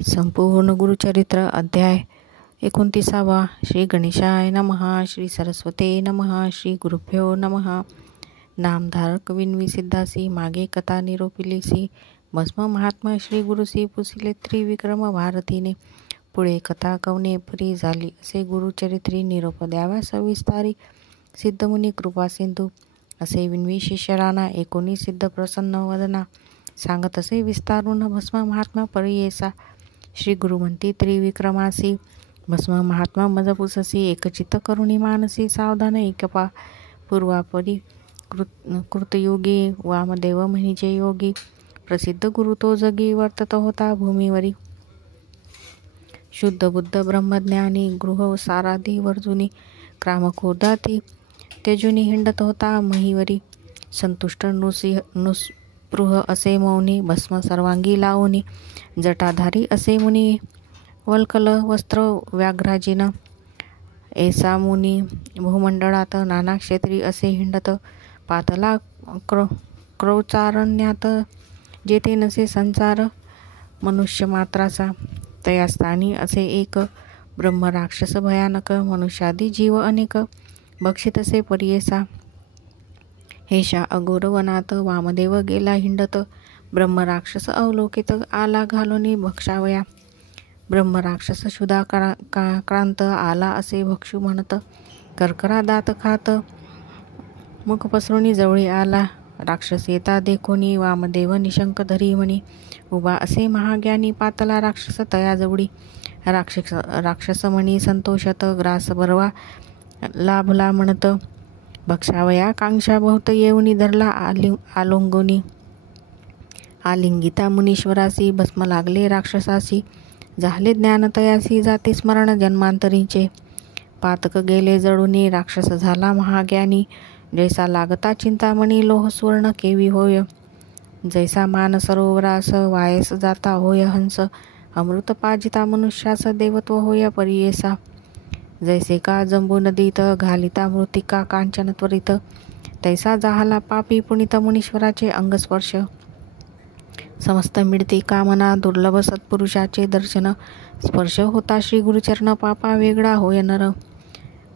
संपूर्ण गुरुचरित्र अध्याय 29. श्री गणेशाय नमः. श्री सरस्वते नमः. श्री गुरुभ्यो नमः. नामधारक विनवी सिद्धासी मागे कथा निरोपिलीसी भस्म महात्मा श्री गुरुसी पुसिले त्रिविक्रम भारतीने. पुढे कथा कवने परी झाली असे गुरुचरित्री निरोप द्यावा सविस्तारी सिद्धमुनी कृपा सिंधू असे विनवी शिष्यराना 19 सिद्ध प्रसन्न वदना सांगत असे विस्तारून भस्म महात्मा परियेसा. श्री गुरु म्हणती त्रिविक्रमासी भस्म महात्मा मज पुससी एकचित्त करुणी मानसी सावधान एकपा पूर्वापरी कृतयोगी वामदेव म्हणीचे योगी प्रसिद्ध गुरु तो जगी वर्तत होता भूमीवरी. शुद्ध बुद्ध ब्रह्मज्ञानी गृह साराधी वर्जुनी क्रामकोदाती तेजुनी हिंडत होता महीवरी. संतुष्ट नुस्पृह असे मौनी भस्म सर्वांगी लावणी जटाधारी असे मुनी वल्कल वस्त्र व्याघ्राजीन. ऐसा मुनी भूमंडळात नाना क्षेत्री असे हिंडत पातला क्रौचारण्यात जेथे नसे संचार मनुष्य मात्राचा. तया स्थानी असे एक ब्रह्म राक्षस भयानक मनुष्यादी जीव अनेक भक्षित असे परियेसा. हेशा अघोर वनात वामदेव गेला हिंडत ब्रह्म राक्षस अवलोकित आला घालोनी भक्षावया. ब्रह्म राक्षस शुदा क्रांत आला असे भक्षू म्हणत करकरा दात खात मुख पसरुनी जवळी आला. राक्षस येता देखोनी वामदेव निशंक धरी म्हणी उभा असे महाज्ञानी पातला राक्षस तया जवळी. राक्षस म्हणी संतोषत ग्रास बरवा लाभला म्हणत भक्षावया कांक्षा बहुत येऊनी धरला आलोंगोनी. आलिंगिता मुनीश्वरासी भस्म लागले राक्षसासी झाले ज्ञान तयासी जाती स्मरण जन्मांतरीचे. पातक गेले जळूनी राक्षस झाला महाज्ञानी जैसा लागता चिंतामणी लोह सुवर्ण केवी होय. जैसा मान सरोवरास वायस जाता होय हंस अमृत पाजिता मनुष्यास देवत्व होय परियेसा. जैसे का जंबू नदीत घालिता मृतिका कांचन त्वरित तैसा जाहला पापी पुनित मुनीश्वराचे अंगस्पर्श. समस्त मिळती कामना दुर्लभ सत्पुरुषाचे दर्शन स्पर्श होता श्री गुरुचरण पापा वेगळा होय नर.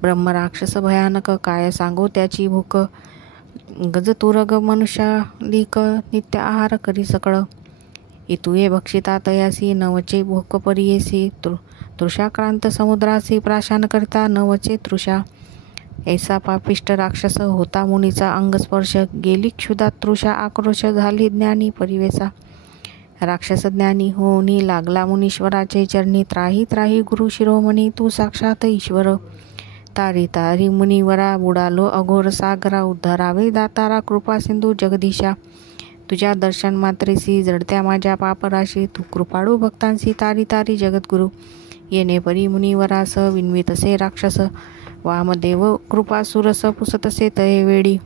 ब्रह्म राक्षस भयानक काय सांगो त्याची भूक गजतुरग मनुष्यादिक नित्य आहार करी सकळ. इतुये भक्षिता तयासी नवचे भूक परियेसी तृषाक्रांत समुद्रासी प्राशान करता नवचे तृषा. ऐसा पापिष्ट राक्षस होता मुनीचा अंगस्पर्श गेली क्षुधा तृषा आक्रोश झाली ज्ञानी परिवेसा. राक्षस ज्ञानी होऊनी लागला मुनीश्वराचे चरणी त्राही त्राही गुरु शिरोमणी तू साक्षात ईश्वर. तारी तारी मुनीवरा बुडालो अघोर सागरा उद्धारावे दातारा कृपा सिंधू जगदीशा. तुझ्या दर्शन मात्रेसी जडत्या माझ्या पापराशी तू कृपाळू भक्तांसी तारी तारी जगद्गुरु. येणे परी मुनीवरास विन्वितसे राक्षस वामदेव कृपा सुरस पुसतसे तये वेळी.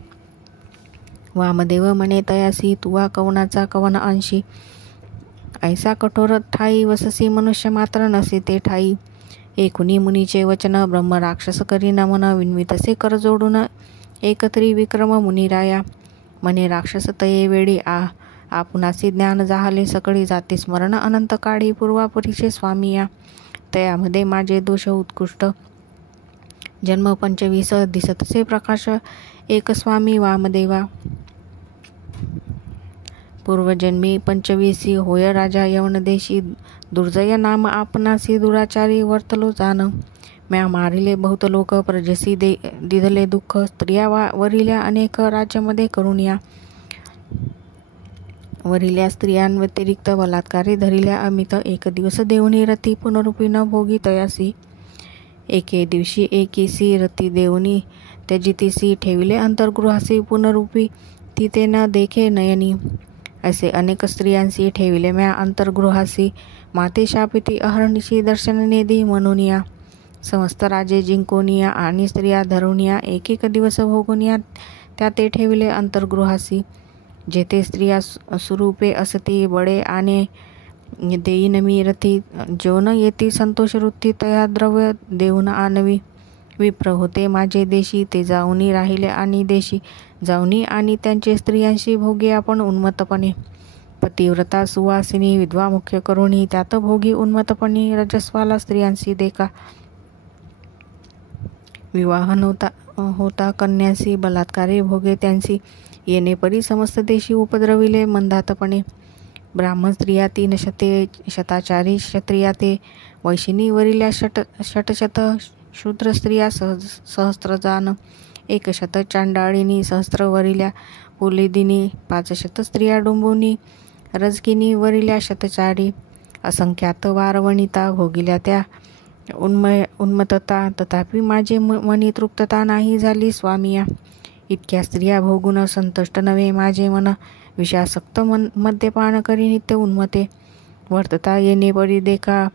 वामदेव म्हणे तयासी तुवा कवनाचा कवन अंशी ऐसा कठोर ठाई वससी मनुष्य मात्र नसे ते ठाई. एकुनी मुनीचे वचन ब्रह्म राक्षस करी नमन विन्वितसे कर जोडून एकत्री विक्रम मुनिराया. म्हणे राक्षस तये वेळी आपुनासी ज्ञान जाहले सकळी जाती स्मरण अनंत काळी पूर्वापरीचे स्वामिया. तयामध्ये माझे दोष उत्कृष्ट जन्म 25 दिसतसे प्रकाश एक स्वामी वामदेवा. पूर्वजन्मी 25 होय राजा यवनदेशी दुर्जय नाम आपणासी दुराचारी वर्तलो जाण. म्या मारिले बहुत लोक प्रजसी दिधले दुःख स्त्रिया वरिल्या अनेक राज्यामध्ये करुनिया. वरिल्या स्त्रियांव्यतिरिक्त बलात्कारी धरिल्या अमित एक दिवस देवनी रती पुनरुपी न भोगी तयासी. एके दिवशी एकीसी रती देवनी त्यजितीसी ठेविले अंतर्गृहासी पुनरुपी ती ते न देखे नयनी. असे अनेक स्त्रियांसी ठेविले म्या अंतर्गृहासी माते शापिती अहर्निशी दर्शन नेदी म्हणूनिया. समस्त राजे जिंकोनिया आणि स्त्रिया धरुनिया एक एक दिवस भोगुनिया त्या ते ठेविले अंतर्गृहासी. जेथे स्त्रिया सुरूपे असती बडे आणि देईन मी रथी जेवण येती संतोष वृत्ती तया द्रव्य देऊन आणवी. विप्र होते माझे देशी ते जाऊनी राहिले आणि देशी जाऊनी आणि त्यांचे स्त्रियांशी भोगे आपण उन्मत्तपणे. पतिव्रता सुवासिनी विधवा मुख्य करुणी त्यात भोगी उन्मतपणी रजस्वाला स्त्रियांशी देखा. विवाह होता कन्यासी बलात्कारे भोगे त्यांसी. येणे परी समस्त देशी उपद्रविले मंदातपणे. ब्राह्मण स्त्रिया 3 शते शताचारी क्षत्रिया ते. वैशिनी वरिल्या शतशत शूद्र स्त्रिया सहस्त्रजान. 100 चांडाळिनी सहस्त्र वरिल्या पुलिदिनी. 500 स्त्रिया डोंबुनी रजकिनी वरिल्या शतचारी. असंख्यात वारवणिता भोगिल्या त्या उन्मत्तता. तथापि माझे मनी तृप्तता नाही झाली स्वामिया. इतक्या स्त्रिया भोगून संतुष्ट नव्हे माझे मन. विषासक्त मद्यपान करी नित्य उन्मते. वर्तता येणे परी देखा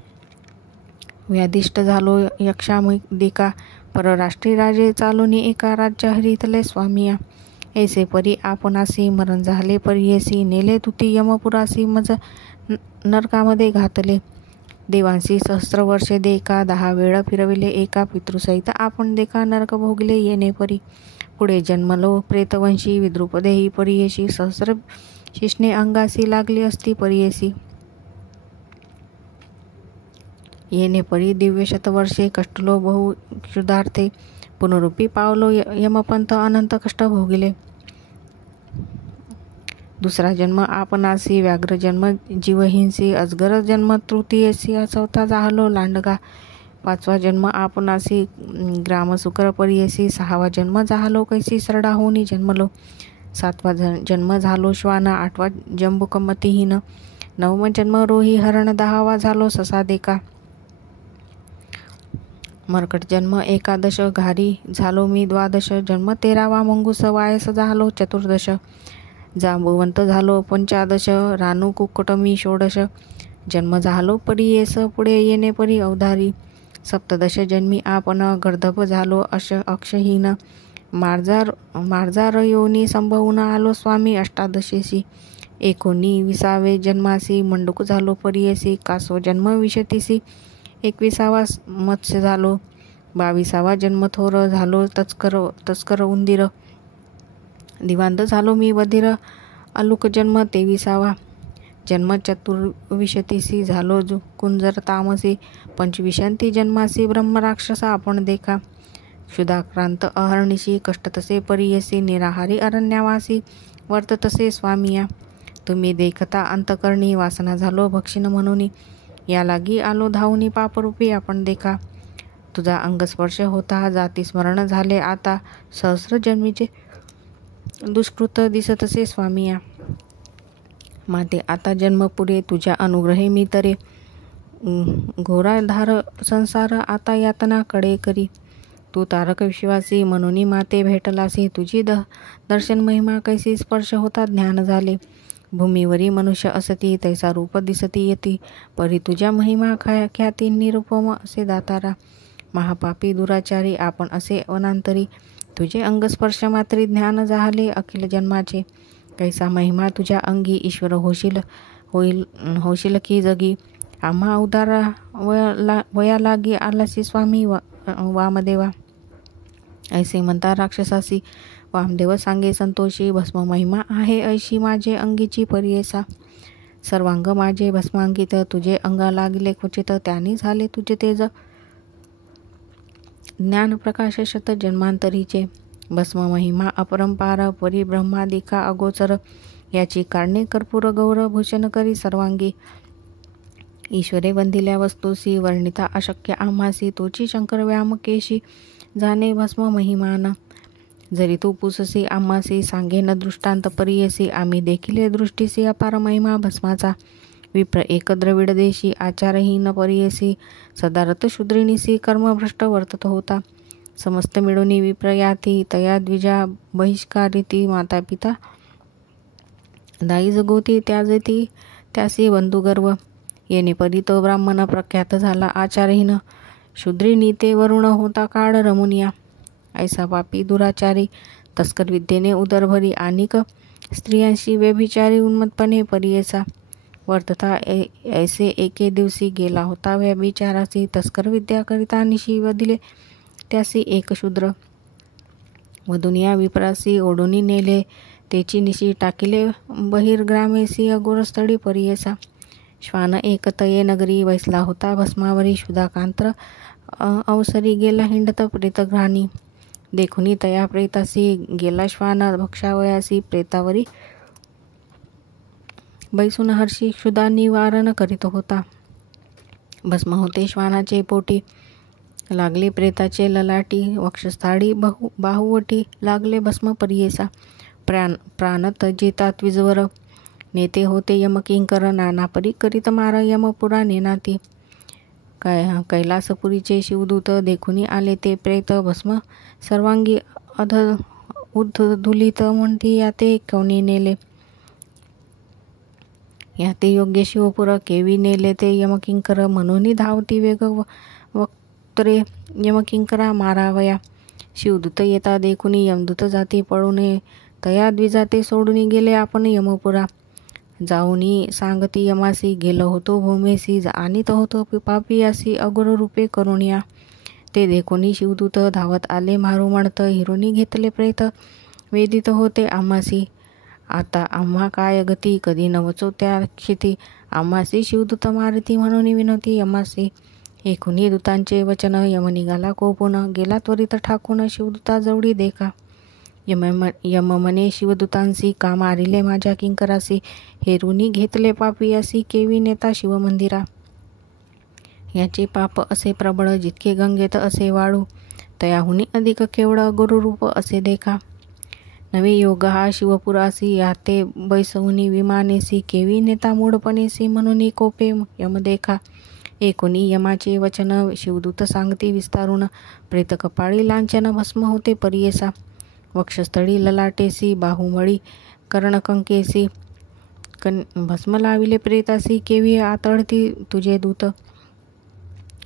व्याधिष्ट झालो यक्षामि देखा. परराष्ट्री राजे चालूनी एका राज्य हरितले स्वामिया. ऐसे परी आपणासी मरण झाले परियेसी. नेले तुती यमपुरासी मज नरकामध्ये घातले. देवांशी सहस्त्र वर्षे देखा 10 वेळ फिरविले एका. पितृसहित आपण देखा नरक भोगले येणे परी. पुढे जन्मलो प्रेतवंशी विद्रुपदेही परियेशी. सहस्र शिष्णे अंगासी लागली असती परियेसी. येणे परी दिव्य शतवर्षे कष्टलो बहु क्षुधार्थे. पुनरुपी पावलो यमपंथ अनंत कष्ट भोगिले. दुसरा जन्म आपणासी व्याघ्र जन्म जीवहिंसी. अजगर जन्म तृतीयसी. 4था झालो लांडगा. 5वा जन्म आपणासी ग्रामसुकर परियेसी. 6वा जन्म झालो कैसी सरडा होनी जन्मलो. 7वा जन्म झालो श्वान. 8वा जंबुकमतीहीन. 9वा जन्म रोही हरण. 10वा झालो ससा देखा. मर्कट जन्म 11 घारी झालो मी 12 जन्म. 13वा मंगूस वायस झालो 14 जांबुवंत झालो 15 रानू कुक्कुट मी 16 जन्म झालो परियेस. पुढे येणे परी अवधारी. 17 जन्मी आपण गर्दभ झालो अक्षहीन. मार्जार योनी संभवून आलो स्वामी 18शी. 19वे जन्मासी मंडूक झालो परियेसी. कासव जन्म 20सी. 21वा मत्स्य झालो. 22वा जन्म थोर झालो तस्कर उंदीर. दिवांत झालो मी बधीर. अलुक जन्म 23वा जन्म 24सी. झालो कुंजर तामसी. 25 जन्मासी ब्रह्मराक्षस आपण देखा. क्षुधाक्रांत अहर्निशी कष्ट तसे परियेसी. निराहारी अरण्यावासी वर्त तसे स्वामिया. तुम्ही देखता अंतकरणी वासना झालो भक्षिण म्हणून. या लागी आलो धावूनी पापरूपी आपण देखा. तुझा अंगस्पर्श होता जाती स्मरण झाले आता. सहस्र जन्मीचे दुष्कृत दिसतसे स्वामिया. माते आता जन्म पुरे तुझ्या अनुग्रहे मी तरे. घोराधार संसार आता यातना कडे करी. तू तारक विश्वासी म्हणून माते भेटलासी. तुझी दर्शन महिमा कैसी स्पर्श होता ज्ञान झाले. भूमीवरी मनुष्य असती तैसा रूप दिसती येती. परी तुझ्या महिमा ख्याती निरुपम असे दातारा. महापापी दुराचारी आपण असे अनांतरी. तुझे अंगस्पर्श मात्री ज्ञान झाले अखिल जन्माचे. कैसा महिमा तुझ्या अंगी ईश्वर होशील की जगी. आम्हा उदारा वया लागी आलासी स्वामी वामदेवा. ऐसे म्हणता राक्षसासी. वामदेव सांगे संतोषी. भस्म महिमा आहे ऐशी माझे अंगीची परियेसा. सर्वांग माझे भस्मांकित. तुझे अंग लागले क्वचित त्याने झाले तुझे तेज. ज्ञान प्रकाश शत जन्मांतरीचे. भस्म महिमा अपरंपार परी ब्रह्मादिका अगोचर. याची कारणे कर्पूर गौर भूषण करी सर्वांगी. ईश्वरे बंधिल्या वस्तूसी वर्णिता अशक्य आम्हासी. तोची शंकर व्यामकेशी जाणे भस्म महिमान. जरी तू पुससी आम्हासी सांगेन दृष्टांत परियेसी. आम्ही देखिले दृष्टीसी अपार महिमा भस्माचा. विप्र एक द्रविड देशी आचारहीन परियेसी. सदारथ शूद्रिणीसी कर्मभ्रष्ट वर्तत होता. समस्त मिळूनी विप्र याती तया द्विजा बहिष्कारिती. माता पिता दाई जगोती त्याजती त्यासी बंधुगर्व. येणे परी तो ब्राह्मण प्रख्यात झाला आचारहीन. शूद्रिणी ते वरुण होता काळ रमुनिया. ऐसा पापी दुराचारी तस्कर विद्येने उदरभरी. आणिक स्त्रियांशी व्यभिचारी उन्मत्तपणे परियेसा. वर्तता ऐसे एके दिवशी गेला होता व्यभिचारासी. तस्कर विद्या करिता निशी वदिले त्यासी एक शूद्र. वधुनिया विप्रासी ओढून नेले तेची निशी टाकिले बहिर्ग्रामेसी अगोरस्थळी परियेसा. श्वान एकतये नगरी वैसला होता भस्मावरी शुधाकांत्र अवसरी गेला हिंडत प्रेतघ्राणी. देखुनी तया प्रेतासी गेला श्वान भक्षावयासी प्रेतावरी बैसून हर्षी क्षुधा निवारण करीत होता. भस्म होते श्वानाचे पोटी, लागले प्रेताचे ललाटी, वक्षस्थळी बाहुवटी लागले भस्म परियेसा. प्राण तजिता त्विजवर नेते होते यमकिंकर, नानापरी करीत मार यमपुरा नेनाती. कैलासपुरीचे शिवदूत देखुनी आले ते प्रेत भस्म सर्वांगी उद्धुलित म्हणती याते कोणी नेले. याते योग्य शिवपुर केवी नेले ते यमकिंकर, म्हणून धावती वेग वक्तरे यमकिंकरा मारावया. शिवदूत येता देखुनी यमदूत जाती पळूने, तया द्विजाते सोडून गेले आपण यमपुरा. जाऊनी सांगती यमासी गेलो होतो भूमेसी, आणीत होतो पापियासी अगोर रूपे करुणिया. ते देखुनी शिवदूत धावत आले मारू म्हणत, हिरोनी घेतले प्रेत वेदित होते आम्हासी. आता आम्हा काय गती, कधी नवचो त्या क्षिती. आम्हासी शिवदूत मारती म्हणून विनवती यमासी. एकूणी दूतांचे वचन यम निघाला कोपून, गेला त्वरित ठाकून शिवदूता जवळी देखा. यम मने शिवदूतांसी, का मारिले माझ्या किंकरासी. हेरुनी घेतले पापियासी, केवी नेता शिवमंदिरा. याचे पाप असे प्रबळ, जितके गंगेत असे वाळू. तयाहुनी अधिक केवळ गुरुरूप असे देखा. नवी योग हा शिवपुरासी, याते बैसवनी विमानेसी. केवी नेता मूढपणेसी, म्हणून कोपे यम देखा. एकोणी यमाचे वचन शिवदूत सांगती विस्तारून, प्रेत कपाळी लांछन भस्म होते परियेसा. वक्षस्थळी ललाटेसी, बाहुमळी कर्णकंकेसी भस्म लाविले प्रेतासी. केवी आतळती तुझे दूत.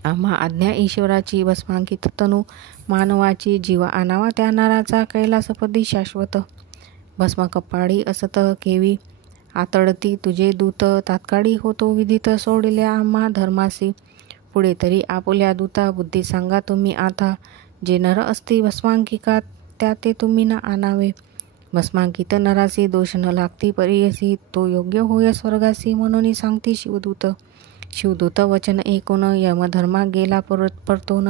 आम्हा आज्ञा ईश्वराची, भस्मांकित तनु मानवाची. जीव आणावा त्या नराचा, कैलासपदी शाश्वत. भस्म कपाळी असत केवी आतळती तुझे दूत. तात्काळी होतो विदित, सोडल्या आम्हा धर्मासी. पुढे तरी आपुल्या दूता, बुद्धी सांगा तुम्ही आता. जे नर असती भस्मांकिका, त्या ते तुम्ही न आणावे. भस्मांकित नरासी दोष न लागती परियसी, तो योग्य होय स्वर्गासी. म्हणून सांगती शिवदूत. शिवदूत वचन ऐकून यमधर्मा गेला परतोन,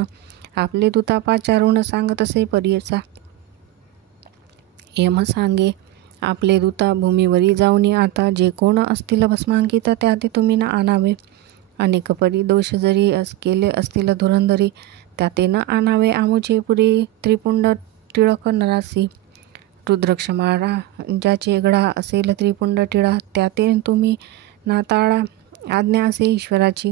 आपले दूता पाचारून सांगत असे परियेचा. यम सांगे आपले दूता, भूमीवरी जाऊनी आता. जे कोण असतील भस्मांकित, त्या ते तुम्ही न आणावे. अनेक परी दोष जरी केले असतील धुरंधरी, त्या ते न आणावे आमुचे पुरी. त्रिपुंड टिळक नरासी, रुद्रक्षमाळा ज्याचे गडा असेल त्रिपुंड टिळा, त्या ते तुम्ही नाताळा. आज्ञा असे ईश्वराची.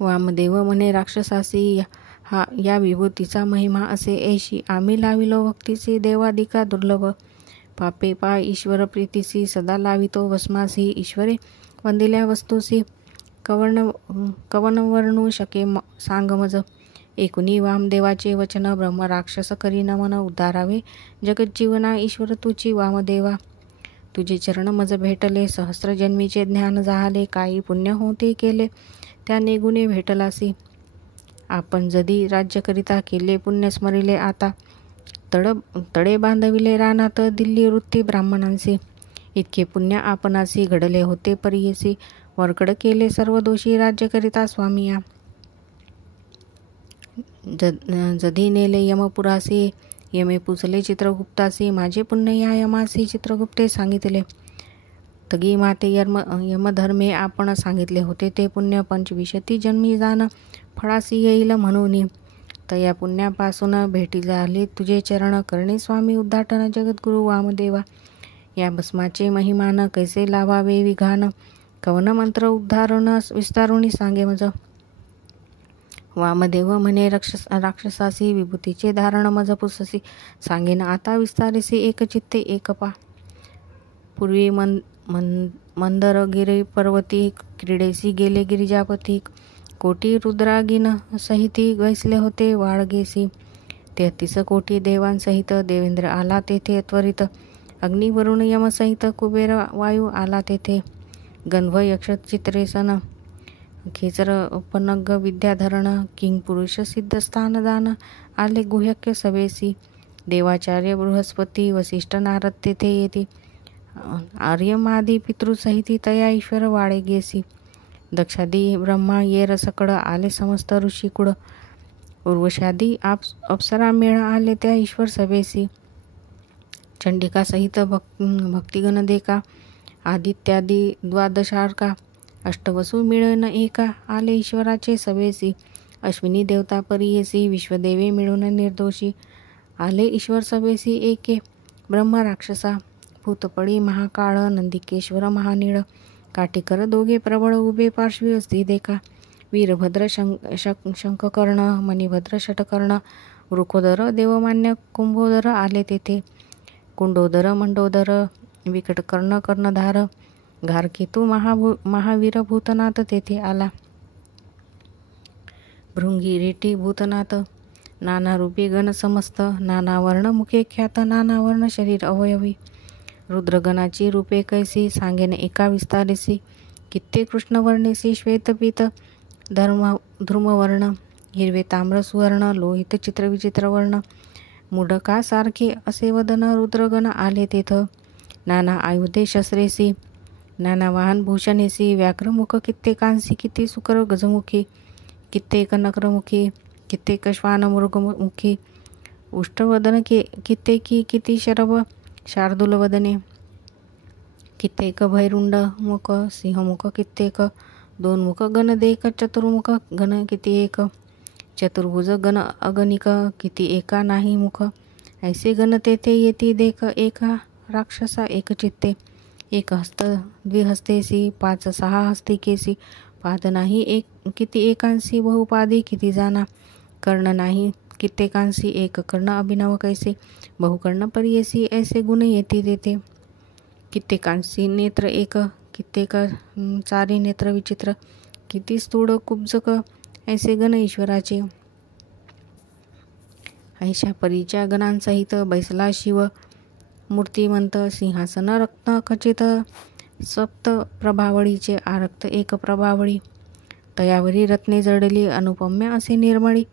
वामदेव म्हणे राक्षसासी, या विभूतीचा महिमा असे ऐशी. आम्ही लाविलो भक्तीसी, देवादिका दुर्लभ. पापे पाय ईश्वर प्रीतीसी, सदा लावितो भस्मासी. ईश्वरे वंदिल्या वस्तूसी, कवन वर्णू शके सांग मज. एकुणी वामदेवाचे वचन, ब्रह्म राक्षस करी नमन. उद्धारावे जगज्जीवना, ईश्वर तुची वामदेवा. तुझे चरण मज भेटले, सहस्र जन्मीचे ज्ञान जाहले. काही पुण्य होते केले, त्याने गुणे भेटलासी. आपण जदी राज्य करिता केले पुण्य स्मरिले आता. तडे बांधविले रानात, दिल्ली वृत्ती ब्राह्मणांसी. इतके पुण्य आपणासी घडले होते परियसी. वरकड केले सर्व दोषी राज्य करिता स्वामिया. जधी नेले यमपुरासी, यमे पुसले चित्रगुप्तासी. माझे पुण्य या यमासी चित्रगुप्ते सांगितले. तगी माते यमधर्मे आपण सांगितले होते ते पुण्य. 25 जन्मी जाण फळासी येईल म्हणून. तया पुण्यापासून भेटी झाले तुझे चरण. करणे स्वामी उद्धाटन जगद्गुरु वामदेवा. या भस्माचे महिमान कैसे लावावे विघान. कवन मंत्र उद्धारण विस्तारुणी सांगे मज. वामदेव म्हणे राक्षसासी, विभूतीचे धारण मज पुससी. सांगेन आता विस्तारेसी, एक चित्ते एक पा. पूर्वी मंदरगिरी पर्वती, क्रीडेसी गेले गिरिजापती. कोटी रुद्रागीन सहिती वैसले होते वाळगेसी. 33 कोटी देवांसहित देवेंद्र आला तेथे त्वरित. अग्निवरुण यमसहित कुबेर वायू आला तेथे. गंधर्व यक्ष चित्रेसन, खेचर उपनग विद्याधरण. किंग पुरुष सिद्ध स्थान दान, आले गुह्यक्य सवेसी. देवाचार्य बृहस्पती वसिष्ठ नारद तेथे येती. आर्यमादी पितृसहिती तया ईश्वर वाळे गेसी. दक्षादी ब्रह्मा येर सकड आले समस्त ऋषिकुळ. उर्वशादी अप्सरा मेळ आले त्या ईश्वर सभेसी. चंडिका सहित भक्तिगण देखा. आदित्यादी द्वादशार्का. अष्टवसु मिळून एका आले ईश्वराचे सभेसी. अश्विनी देवता परियेसी. विश्वदेवे मिळून निर्दोषी आले ईश्वर सभेसी एके. ब्रह्म राक्षसा भूतपडी महाकाळ. नंदिकेश्वर महानीळ. काठीकर दोघे प्रबळ उभे पार्श्वी असती देखा. वीरभद्र शंखकर्ण. मणिभद्र षटकर्ण. वृकोदर देवमान्य कुंभोदर आले तेथे. कुंडोदर मंडोदर. विकटकर्ण कर्णधार. घारकेतू महावीर भूतनाथ तेथे आला. भृंगी रेटी भूतनाथ. नाना रूपी गण समस्त. नाना वर्ण मुखे ख्यात. नाना वर्ण शरीर अवयवी. रुद्रगणाची रूपे कैसी सांगेन एका विस्तारेसी. कित्येक कृष्णवर्णेसी श्वेतपीत धर्मवर्ण. हिरवे ताम्र सुवर्ण. लोहित चित्र विचित्र वर्ण. मुडकासारखे असे वदन रुद्रगण आले तेथ. नाना आयुधे शस्त्रेसी. नाना वाहन भूषणेसी. व्याघ्रमुख कित्येकांसी. किती सुकर गजमुखी. कित्येक नक्रमुखी. कित्येक श्वान मृगमुखी. उष्टवदन कित्येकी. किती शरभ शार्दूल वदने. कित्येक भैरुंड मुख. सिंहमुख कित्येक. दोन मुख गण देक. चतुर्मुख गण किती एक. चतुर्भुज गण अगणिक. किती एका नाही मुख. ऐसे गण तेथे येती देख. एका राक्षसा एक चित्ते. एक हस्त द्विहस्तेसी. पाच सहा हस्तिकेसी. पाद नाही एक किती एकांसी. बहुपादी किती जाना. कर्ण नाही कित्येकांसी. एक कर्ण अभिनव कैसे. बहुकर्ण परियेसी. ऐसे गुण येती तेथे. कित्येकांसी नेत्र एक. कित्येक चारी नेत्र विचित्र. किती स्थूळ कुब्जक. ऐसे गण ईश्वराचे. ऐशा परीच्या गणांसहित बैसला शिव. मूर्तिमंत सिंहासन रत्न खचित. सप्त प्रभावळीचे आरक्त एक प्रभावळी. तयावरी रत्ने जडली अनुपम्य असे निर्मळी.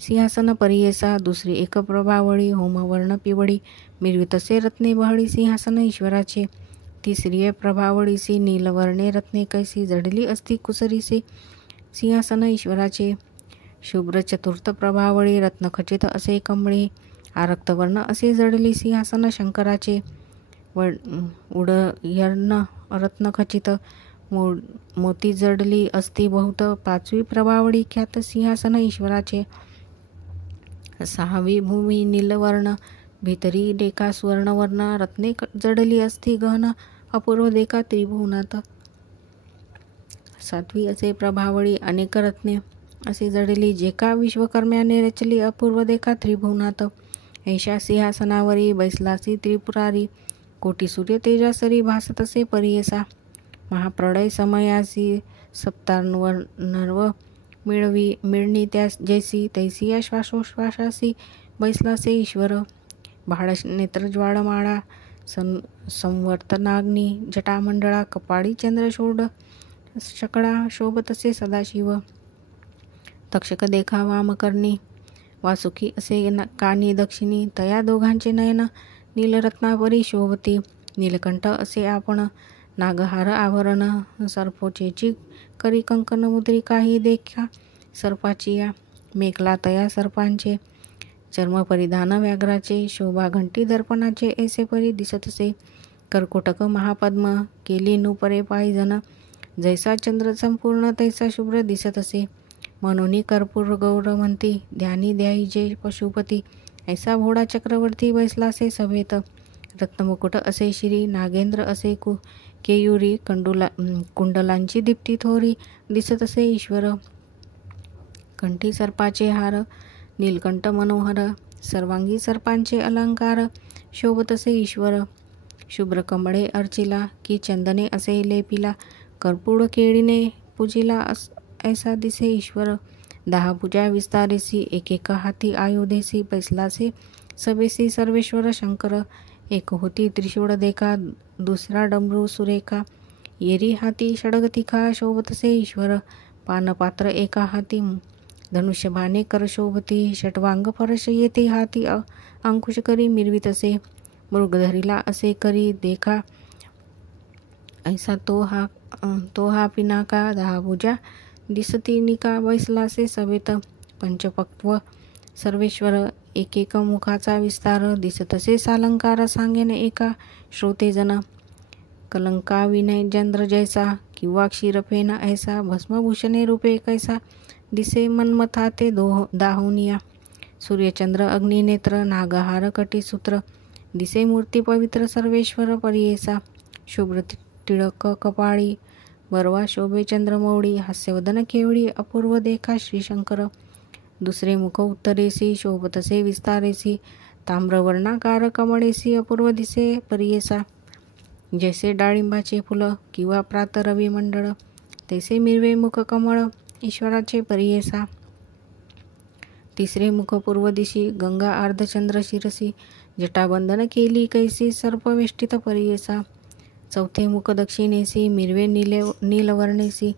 सिंहासन परियेसा दुसरी एक प्रभावळी. होमवर्ण पिवळी. मिरवितसे रत्ने बहळी सिंहासन ईश्वराचे. तिसरी प्रभावळीसी. नीलवर्णे रत्ने कैसी जडली असती कुसरीसी. सिंहासन ईश्वराचे. शुभ्र चतुर्थ प्रभावळी. रत्नखचित असे कमळी. आरक्तवर्ण असे जडली सिंहासन शंकराचे. उडयर्ण रत्नखचित. मोती जडली असती बहुत. पाचवी प्रभावळी ख्यात सिंहासन ईश्वराचे. सहावी भूमी नीलवर्ण. भीतरी डेका सुवर्णवर्ण. रत्ने जडली असती गहन अपूर्व देका त्रिभुवनात. सातवी असे प्रभावळी अनेक रत्ने असे जडली जेका विश्वकर्म्याने रचली अपूर्व देखा त्रिभुवनात. ऐशा सिंहासनावरी बैसलासी त्रिपुरारी. कोटी सूर्य तेजासरी भासत असे परियेसा. महाप्रळय समयासी. सप्तार्णव मिळणी त्या जैसी. तैसी या श्वासोश्वासासी बैसलासे ईश्वर. भाळ नेत्र ज्वाळमाळा. संवर्तनाग्नी जटामंडळा. कपाळी चंद्र षोड शकळा शोभतसे सदाशिव. तक्षक देखा वामकर्णी. वासुकी असे कानी दक्षिणी. तया दोघांचे नयन नीलरत्नावरी शोभती. नीलकंठ असे आपण. नागहार आवरण. सर्पोचेची करी कंकण मुद्रिकाही देखा सर्पाची या. मेखला तया सर्पांचे. चर्म परिधान व्याघ्राचे. शोभा घंटी दर्पणाचे. ऐसे परी दिसतसे. कर्कोटक महापद्म. केली नुपरे पायजन. जैसा चंद्र संपूर्ण तैसा शुभ्र दिसत असे. मनोनी कर्पूर गौर म्हणती. ध्यानी द्याई जे पशुपती. ऐसा भोळा चक्रवर्ती बैसलासे सभेत. रत्नमुकुट असे शिरी. नागेंद्र असे केयुरी. कुंडलांची दीप्ती थोरी दिसत असे ईश्वर. कंठी सर्पाचे हार. नीलकंठ मनोहर. सर्वांगी सर्पांचे अलंकार शोभत असे ईश्वर. शुभ्र कमळे अर्चिला. की चंदने असे लेपिला. कर्पूर केळीने पूजिला ऐसा दिसे ईश्वर. 10 भुजा विस्तारेसी. एक हाती आयुधेसी. बैसलासे सभेसी सर्वेश्वर शंकर. एक होती त्रिशूळ देखा. दुसरा डमरू सुरेखा. येरी हाती षडगतिखा शोभतसे ईश्वर. पानपात्र एका हाती. धनुष्यबाणे कर शोभती, षटवांग फरश येते हाती अंकुश करी मिरवितसे, मृग धरिला असे करी देखा, ऐसा तो हा पिनाका, 10 भुजा दिसती निका, बैसलासे सभेत पंचपक्व सर्वेश्वर, एकेक मुखाचा विस्तार, दिसतसे सालंकार, सांगेन एका श्रोतेजन, कलंका विनय चंद्र जैसा, किंवा क्षीरफेन ऐसा, भस्मभूषणे रूपे कैसा, दिसे मनमथा ते दाहुनिया, सूर्यचंद्र अग्निनेत्र, नागहार कटीसूत्र, दिसे मूर्ती पवित्र सर्वेश्वर परियेसा, शुभ्र टिळक कपाळी, बरवा शोभे चंद्रमौळी, हास्यवदन केवळी, अपूर्व देखा श्रीशंकर, दुसरे मुख उत्तरेसी, शोभतसे विस्तारेसी, ताम्रवर्णाकार कमळेसी, अपूर्व दिसे परियेसा, जैसे डाळिंबाचे फुलं किंवा प्रातरवी मंडळ, तैसे मिरवे मुख कमळ ईश्वराचे परियेसा, तिसरे मुख पूर्व दिशी, गंगा अर्धचंद्र शिरसी, जटाबंधन केली कैसी, सर्पवेष्टित परियेसा, चौथे मुख दक्षिणेसी, मिरवे नीलवर्णेसी,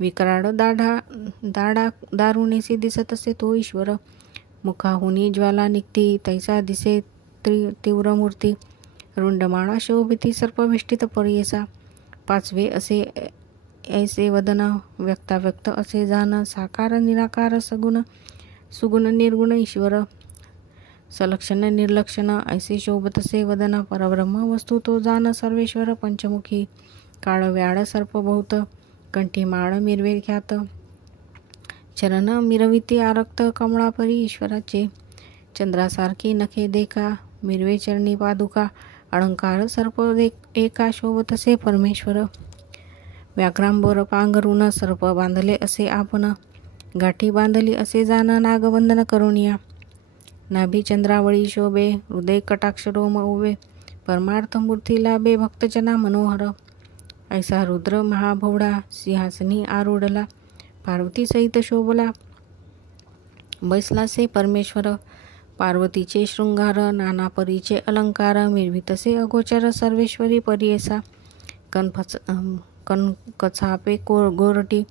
विकराळ दाढा दारुणेसी, दिसतसे तो ईश्वर, मुखाहुनी ज्वाला निघती, तैसा दिसे तीव्र मूर्ती, रुंडमाळा शोभिती, सर्पवेष्टित परियेसा, पाचवे असे ऐसे वदन, व्यक्ताव्यक्त असे जान, साकार निराकार सुगुण निर्गुण ईश्वर, सलक्षण निर्लक्षण ऐसे शोभतसे वदन, परब्रह्म वस्तू तो जान सर्वेश्वर, पंचमुखी, काळ व्याळ सर्प बहुत, कंठी माळ मिरवे ख्यात, चरण मिरविती आरक्त कमळापरी ईश्वराचे, चंद्रासारखी नखे देखा, मिरवे चरणी पादुका, अलंकार सर्प एका, शोभतसे परमेश्वर, व्याघ्रांबर पांघरून सर्प बांधले असे आपण, गाठी बांधली असे जाण, नागबंधन करुणिया, नाभी चंद्रावळी शोभे, हृदय कटाक्ष रोम उभे, परमार्थ मूर्ती लाभे भक्तजना मनोहर, ऐसा रुद्र महाभोवडा, सिंहासनी आरूढला, पार्वती सहित शोभला, बैसलासे परमेश्वर, पार्वतीचे शृंगार, नाना परीचे अलंकार, मिरवितसे अगोचर सर्वेश्वरी परियेसा, कणकछापे गोरटी,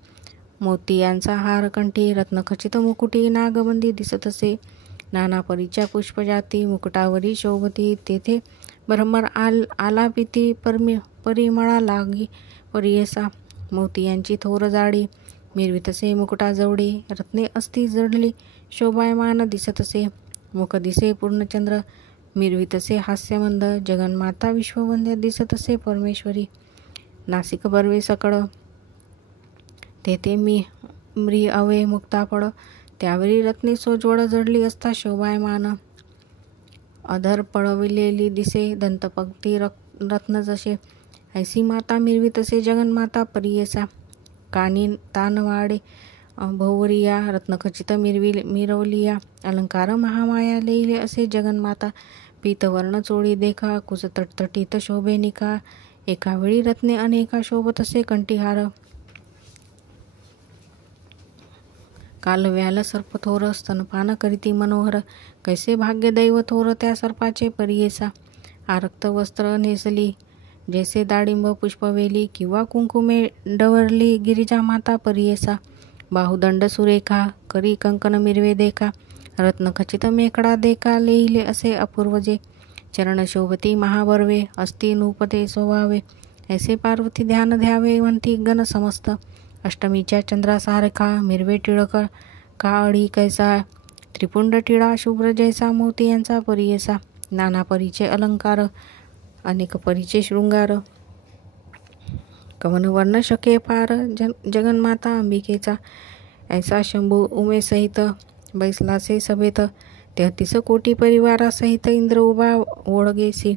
मोतियांचा हार कंठी, रत्नखचित मुकुटी, नागबंदी दिसतसे, नाना परीच्या पुष्पजाती, मुकुटावरी शोभती, तेथे भ्रमर आलापिती, परिमळा लागी परियेसा, मोतियांची थोर जाडी, मिरवितसे मुकुटाजवळी, रत्ने अस्ती जडली, शोभायमान दिसतसे, मुख दिसे पूर्णचंद्र, मिरवितसे हास्यमंद, जगन्माता विश्ववंद्य दिसतसे परमेश्वरी, नासिक बर्वे सकळ, तेथे म्री अवे मुक्ताफळ, त्यावेळी रत्ने सोज्वळ जडली असता शोभायमान, अधर पळविलेली दिसे, दंतपंक्ती रत्न जसे, ऐसी माता मिरवितसे जगन्माता परियेसा, कानी तानवाडे भोवरिया, रत्नखचित मिरवलिया, अलंकार महामाया लेईले असे जगन्माता, पीतवर्ण चोळी देखा, कुज तटतटीत शोभे निका, एकावेळी रत्ने अनेका शोभतसे कंठीहार, कालव्याल सर्प थोर, स्तनपान करीती मनोहर, कैसे भाग्य दैव थोर त्या सर्पाचे परियेसा, आरक्त वस्त्र नेसली, जैसे दाडिंब पुष्पवेली, किंवा कुंकुमे डवरली गिरिजा माता परियेसा, बाहुदंड सुरेखा, करी कंकण मिरवे देखा, रत्नखचित मेकडा देखा, लेहिले असे अपूर्वजे, चरण शोभती महाबर्वे, अस्ति नूपते सोवावे, ऐसे पार्वती ध्यान ध्यावे म्हणती गण समस्त, अष्टमीच्या चंद्रासारखा, मिरवे टिळक काळी कैसा, त्रिपुंड टिळा शुभ्र जैसा, मोती यांचा परियेसा, नाना परीचे अलंकार, अनेक परीचे शृंगार, कवनवर्ण शके पार, जगन्माता अंबिकेचा, ऐसा शंभू उमेसहित, बैसलासे सभेत, 33 कोटी परिवारासहित, इंद्र उभा ओळगेसी,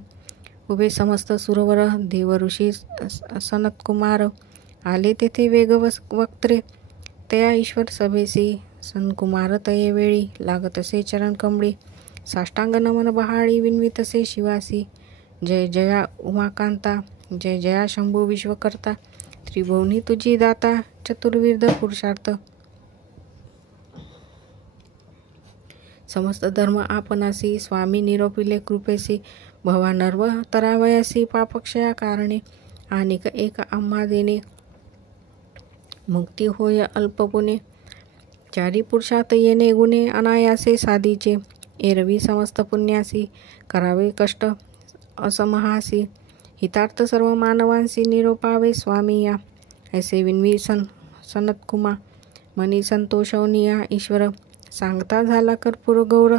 उभे समस्त सुरवर, देवऋषी सनतकुमार, आले तेथे वक्त्रे, तया ईश्वर सभेसी, सनकुमार तये वेळी, लागतसे चरण कमळी, साष्टांग नमन बहाळी, विनवितसे शिवासी, जय जया उमाकांता, जय जया शंभू विश्वकर्ता, त्रिभुवनी तुझी दाता, चतुर्विध पुरुषार्थ, समस्त धर्म आपणासी, स्वामी निरोपिले कृपेसी, भवानर्व तरावयासी, पापक्षया कारणे, आणिक एक आम्हा देणे, मुक्ती होय अल्पपुणे, चारी पुरुषात येणे गुणे अनायासे साधीचे. एरवी समस्त पुण्यासी करावे कष्ट असमहासी. हितार्थ सर्व मानवांसी निरोपावे स्वामी या. ऐसे विनवी सनतकुमा मनी संतोषवनिया ईश्वर. सांगता झाला कर्पूर गौर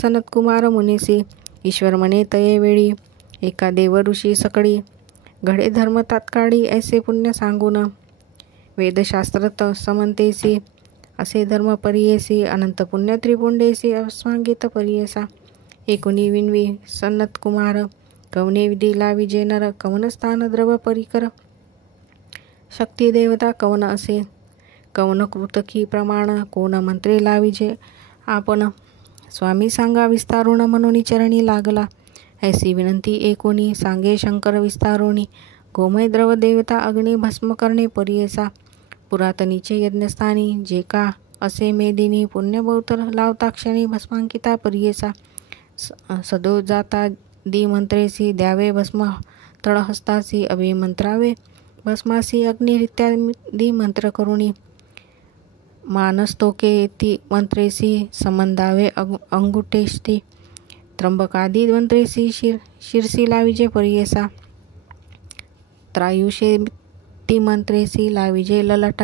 सनतकुमार मुनीसी. ईश्वर म्हणे तये वेळी एका देव ऋषी सकळी. घडे धर्म तात्काळी ऐसे पुण्य सांगून. वेदशास्त्रत समंतेसी असे धर्म परियेसी. अनंत पुण्य त्रिपुंडेसी अस्मांगित परियेसा. एकुणी विनवी सनतकुमार कवने विधी लाविजे नर. कवन स्थान द्रव परिकर शक्ती देवता कवन असे. कवन कृतकी प्रमाण कोण मंत्रे लाविजे आपण. स्वामी सांगा विस्तारुण म्हणून चरणी लागला. ऐसी विनंती एकोणी सांगे शंकर विस्तारोणी. गोमय द्रव देवता अग्नी भस्म करणे परियेसा. पुरातनीचे यज्ञस्थानी जे का असे मेदिनी. पुण्य बहुतर लावता क्षणी भस्मांकिता परियेसा. सदो जाता दी मंत्रेसी द्यावे भस्म तळहस्तासी. अभिमंत्रावे भस्मासी अग्निरित्यादी मंत्र करुणी. मानस्तोके ती मंत्रेसी संबंधावे अंगुठेष्टी. त्र्यंबकादी मंत्रेसी शिरसी लाविजे परियेसा. त्रायुषे ती मंत्रेसी लाविजे ललाट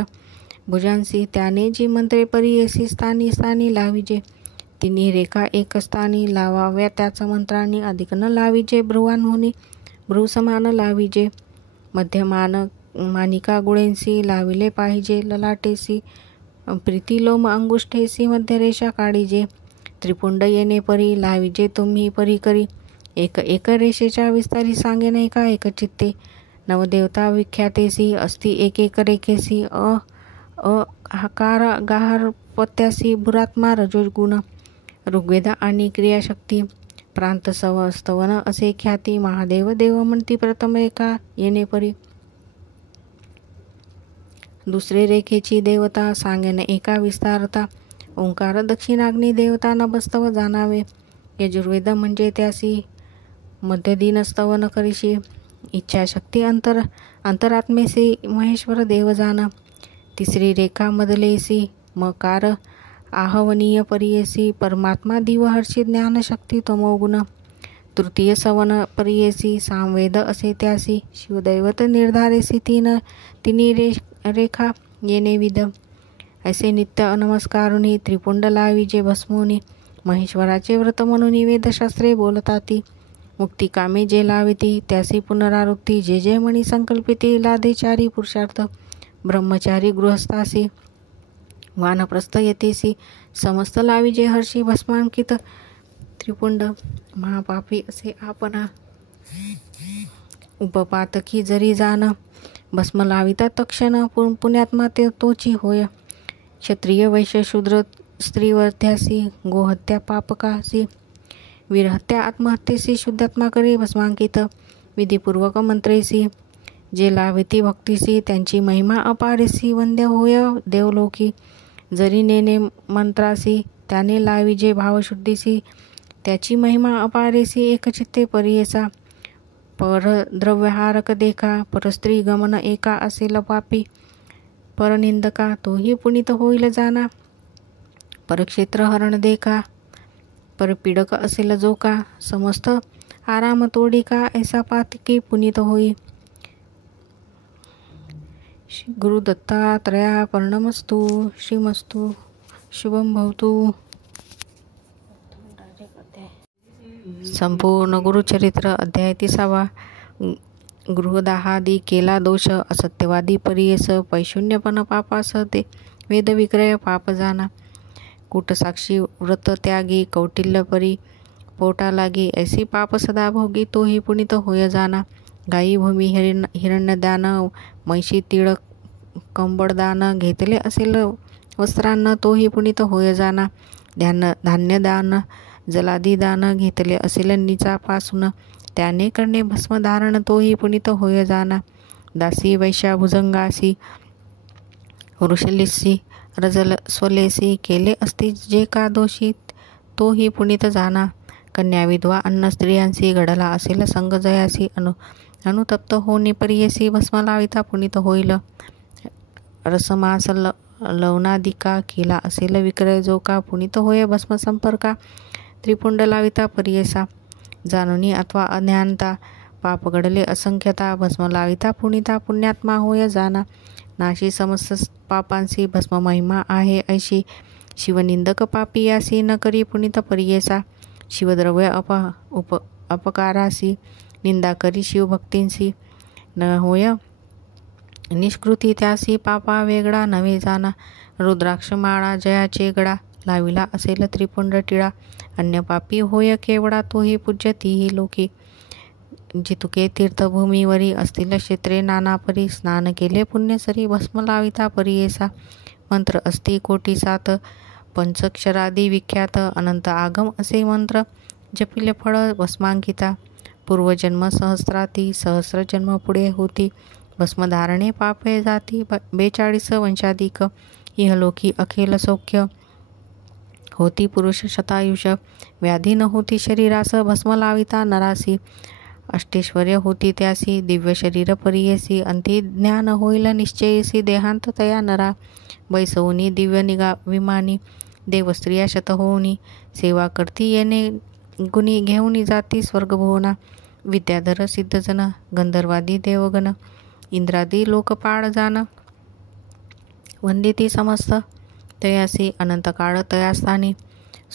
भुजांसी. त्याने जी मंत्रे परियेसी स्थानी स्थानी लाविजे. तिन्ही रेखा एक स्थानी लावाव्या त्याच मंत्रांनी. अधिक न लाविजे भ्रुवांहुनी भ्रुसमान लाविजे. मध्यमान मानिका गुळेंसी लाविले पाहिजे ललाटेसी. प्रीतिलोम अंगुष्ठेसी मध्यरेषा काढिजे. त्रिपुंड येणे परी लाविजे तुम्ही परी करी. एक एक रेषेच्या विस्तारी सांगेन एका एक चित्ते. नवदेवता विख्यातेसी असती एक एक रेखेसी. हकार गाहार पत्यासी भुरात्मा रजोगुण. ऋग्वेद आणि क्रियाशक्ती प्रांत स्तवन असे ख्याती. महादेव देव म्हणती प्रथम रेखा येणे परी. दुसरे रेखेची देवता सांगेन एका विस्तारता. ओंकार दक्षिणाग्नी देवता नभस्तव जाणावे. यजुर्वेद म्हणजे त्यासी मध्यदिन स्तवन करीशी. इच्छाशक्ती अंतरात्मेसी महेश्वर देव जाण. तिसरी रेखा मदलेसी मकार आहवनीय परियेसी. परमात्मा दिवहर्षी ज्ञानशक्ती तमोगुण. तृतीय सवन परियेसी सामवेद असे त्यासी. शिवदैवत निर्धारेसी तिन्ही रेखा येणे विध. ऐसे नित्य नमस्कारुनी त्रिपुंड लाविजे भस्मोनी. महेश्वराचे व्रत म्हणून वेदशास्त्रे बोलताती. मुक्ती कामे जे लाविती त्यासी पुनरावृत्ती. जे जे मणी संकल्पिती लाधेचारी पुरुषार्थ. ब्रह्मचारी गृहस्थासी वानप्रस्थ येतेसी. समस्त लाविजे हर्षी भस्मांकित त्रिपुंड. महापापी असे आपणा उपपातकी जरी जाण. भस्म लाविता तक्षण पुण्यात्मा ते तोची होय. क्षत्रिय वैश्य शूद्र स्त्रीवध्यासी गोहत्या पापकासी. वीरहत्या आत्महत्येसी शुद्धात्मा करी भस्मांकित. विधिपूर्वक मंत्रेसी जे लाविती भक्तीसी. त्यांची महिमा अपारेसी वंद्य होय देवलोकी. जरी नेने मंत्रासी त्याने लाविजे भावशुद्धीसी. त्याची महिमा अपारेसी एकचित्ते परियेसा. परद्रव्यहारक देखा परस्त्री गमन एका असेल पापी. परनिंदका तोही पुनीत होईल जाना. परक्षेत्र हरण देखा परपीडक असेल जो का. समस्त आराम तोडी का ऐसा पातकी पुनीत होई. गुरु दत्तात्रया पर्णमस्तु. श्रीमस्तु शुभम भवतु. संपूर्ण गुरुचरित्र अध्याय 30. गृहदाहादी केला दोष. असत्यवादी परियेस पैशून्यपण पापास. ते वेदविक्रय पाप जाना. कूटसाक्षी व्रत त्यागी कौटिल्य परी पोटा लागी. ऐसी पाप सदा भोगी तोही पुनीत होय जाना. गायी भूमी हिरण्यदान म्हैशी तिळ कंबळदान. घेतले असेल वस्त्रांना तोही पुनीत होय जाना. धान्यदान जलादिदान घेतले असेल निचापासून. त्याने करणे भस्मधारण तोही पुनीत होय जाना. दासी वैश्या भुजंगासी वृषलिसी रजल स्वलेसी. केले असती जे का दोषी तोही पुनीत जाना. कन्या विधवा अन्न स्त्रियांसी घडला असेल संग जयासी. अनुतप्त होणे परियेसी भस्म लाविता पुनीत होईल. रसमास लवणादिका केला असेल विक्रय जो का पुनित होय भस्म संपर्का त्रिपुंड लाविता परियेसा जाणुनी अथवा अज्ञानता पाप घडले असंख्यता भस्म लाविता पुनिता पुण्यात्मा होय जाना नाशी समस्त पापांसी भस्म महिमा आहे ऐशी शिवनिंदक पापियासी न करी पुनित परियेसा शिवद्रव्य अपकारासी निंदा करी शिवभक्तींसी न होय निष्कृती त्यासी पापा वेगळा नव्हे जाना रुद्राक्ष माळा जयाचे गडा लाविला असेल त्रिपुंड टिळा अन्य पापी होय केवडा तोही पूज्य तीही लोकी जितुके तीर्थभूमीवरी असतील क्षेत्रे नानापरी स्नान केले पुण्यसरी भस्म लाविता परियेसा मंत्र असती कोटी सात पंचक्षरादी विख्यात अनंत आगम असे मंत्र जपिले फळ भस्मांकिता पूर्वजन्म सहस्राती सहस्र जन्म पुढे होती भस्मधारणे पापे जाती 42 वंशाधिक इहलोकी अखेल सौख्य होती पुरुष शतायुष व्याधी न होती शरीरास भस्म लाविता नरासी अष्टेश्वर्य होती त्यासी दिव्य शरीर परियेसी अंती ज्ञान होईल निश्चयसी देहांत तया नरा बैसवनी दिव्य निगा विमानी देवस्त्रिया शत होऊनी सेवा करती येणे गुणी घेऊनी जाती स्वर्गभुवना विद्याधर सिद्धजन गंधर्वादी देवगण इंद्रादी लोकपाळ जान वंदिती समस्त तयासी अनंत काळ तयास्थानी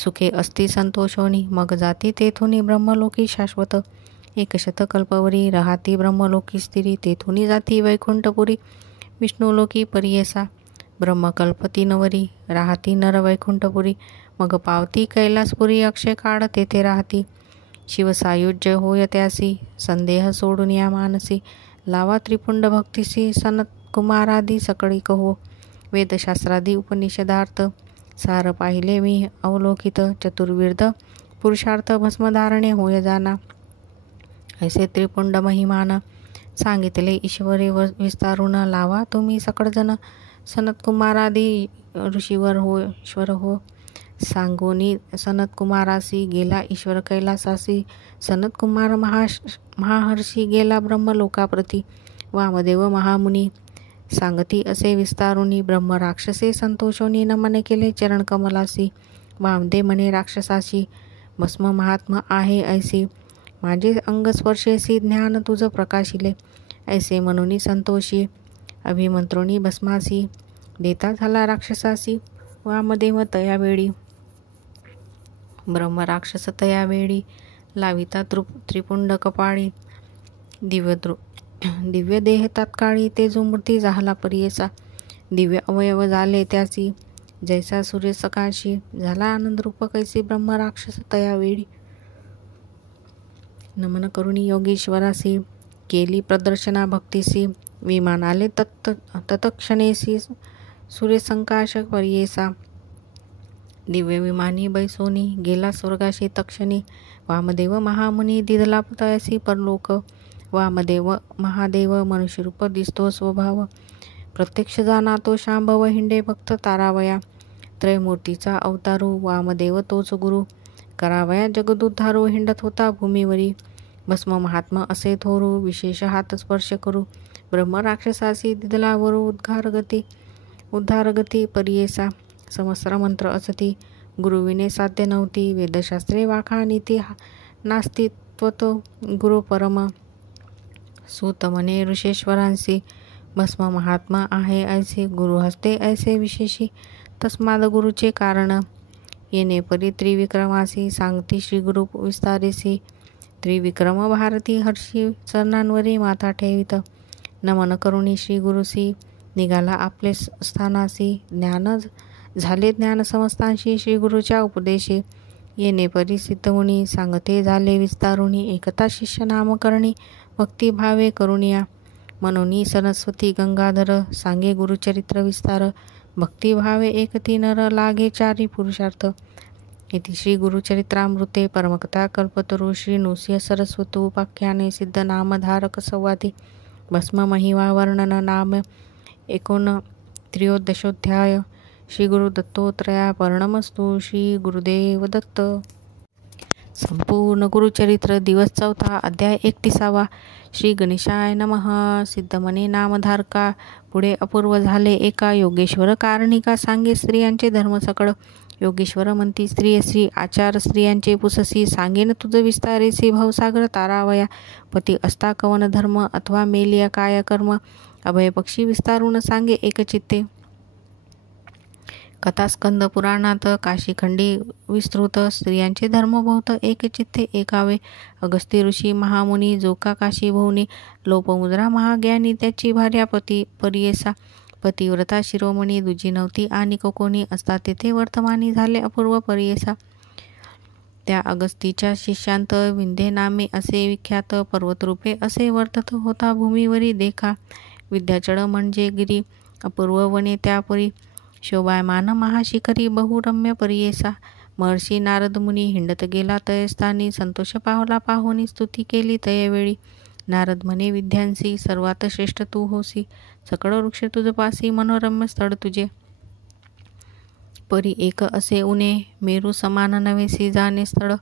सुखे असती संतोषोनी मग जाती तेथुनी ब्रह्मलोकी शाश्वत एकशत कल्पवरी राहती ब्रह्मलोकी स्थिरी तेथुनी जाती वैकुंठपुरी विष्णुलोकी परियेसा ब्रह्मकल्प 3 वरी राहती नर वैकुंठपुरी मग पावती कैलासपुरी अक्षय काळ तेथे राहती शिवसायुज्य होय त्यासी संदेह सोडून या मानसी लावा त्रिपुंड भक्तीसी सनत कुमारादी सकळी कहो वेदशास्त्रादी उपनिषदार्थ सार पाहिले मी अवलोकित चतुर्विध पुरुषार्थ भस्मधारणे होय जाना ऐसे त्रिपुंड महिमान सांगितले ईश्वरे विस्तारून लावा तुम्ही सकळजन सनत कुमारादी ऋषीवर हो ईश्वर हो सांगोनी सनत कुमारासी गेला ईश्वर कैलासासी सनत कुमार महाहर्षी गेला ब्रह्मलोकाप्रती वामदेव महामुनी सांगती असे विस्तारुनी ब्रह्म राक्षसे संतोषोनी नमन केले चरण कमलासी वामदे म्हणे राक्षसाशी भस्म महात्मा आहे ऐसी माझे अंग स्पर्शेसी ज्ञान तुझ प्रकाशिले ऐसे म्हणून संतोषी अभिमंत्रोनी भस्मासी देता झाला राक्षसासी वामदेव तयावेळी ब्रह्म राक्षस तयावेळी लाविता त्रिपुंड कपाळी दिव्य देह तात्काळी तेजोमूर्ती झाला परियेसा दिव्य अवयव झाले त्याची जैसा सूर्य सकाळशी झाला आनंदरूप कैसी ब्रह्म राक्षस तयावेळी नमन करुणी योगीश्वरासी केली प्रदर्शना भक्तीसी विमान आले तत्क्षणेसी सूर्यसंकाश परियेसा दिव्य विमानी बैसोनी गेला स्वर्गाशी तक्षणी वामदेव महामुनी दिदला तयासी परलोक वामदेव महादेव मनुष्यरूप दिसतो स्वभाव प्रत्यक्ष जाना तो शांभव हिंडे भक्त तारावया त्रयमूर्तीचा अवतारू वामदेव तोच गुरु करावया जगदुद्धारू हिंडत होता भूमीवरी भस्म महात्मा असे थोरू विशेष हात स्पर्श करू ब्रह्म राक्षसासी दिदलावरू उद्धारगती परियेसा सहस्र मंत्र असती गुरुविने साध्य नव्हती वेदशास्त्रे वाखाणीती नास्तित्वतो गुरु परम सूत म्हणे ऋषेश्वरांसी भस्म महात्मा आहे ऐसे गुरु हस्ते ऐसे विशेषी तस्माद गुरुचे कारण येणे परी त्रिविक्रमासी सांगती श्री गुरु विस्तारेसी त्रिविक्रम भारती हर्षी चरणांवरी माथा ठेवित नमन करुणी श्री गुरुसी निघाला आपले स्थानासी ज्ञान झाले ज्ञान समस्तांशी श्री गुरुच्या उपदेशे येणे परी सिद्धमुनी सांगते झाले विस्तारुणी एकता शिष्य नामकरणी भक्तिभावे करुणिया मनोनी सरस्वती गंगाधर सांगे गुरुचरित्र विस्तार भक्तिभावे एकती नर लागे चारी पुरुषार्थ इति श्री गुरुचरित्रामृते परमकथा कल्पतरू श्री नृसिंह सरस्वती उपाख्याने सिद्ध नामधारक संवादी भस्म महिमा वर्णन नाम 39 श्री गुरु दत्तोत्रया पर्णमस्तु श्री गुरुदेव दत्त। संपूर्ण गुरुचरित्र दिवस 4 अध्याय 31. श्री गणेशाय नमः. सिद्धमने नामधारका. पुढे अपूर्व झाले एका. योगेश्वर कारणिका सांगे स्त्रियांचे धर्म सकळ. योगेश्वर म्हणती स्त्रियसी आचार स्त्रियांचे पुससी. सांगेन तुझ विस्तारेसी भवसागर तारावया. पती असता कवन धर्म अथवा मेलिया काय कर्म. अभय पक्षी विस्तारून सांगे एकचित्ते. कथास्कंद पुराणात काशीखंडी विस्तृत. स्त्रियांचे धर्म बहुत एकचित्ते एकावे. अगस्ती ऋषी महामुनी जोका काशी भोवनी. लोपमुद्रा महाज्ञानी त्याची भार्या परियेसा. पतिव्रता शिरोमणी दुजी नव्हती आणि कोणी असता तेथे वर्तमानी झाले अपूर्व परियेसा. त्या अगस्तीच्या शिष्यांत विंध्ये नामे असे विख्यात. पर्वतरूपे असे वर्तत होता भूमीवरी देखा. विद्याचळ म्हणजे गिरी अपूर्व वने त्यापरी. शोभायमान महाशिखरी बहुरम्य परियेसा. महर्षी नारद मुनी हिंडत गेला तयस्थानी. संतोष पावला पाहुनी स्तुती केली तयवेळी. नारद म्हणे विद्यांसी सर्वात श्रेष्ठ तू होसी. सकळ वृक्ष तुझ पासी मनोरम्य स्थळ तुझे. परी एक असे उणे मेरू समान नवेसी जाणे स्थळ.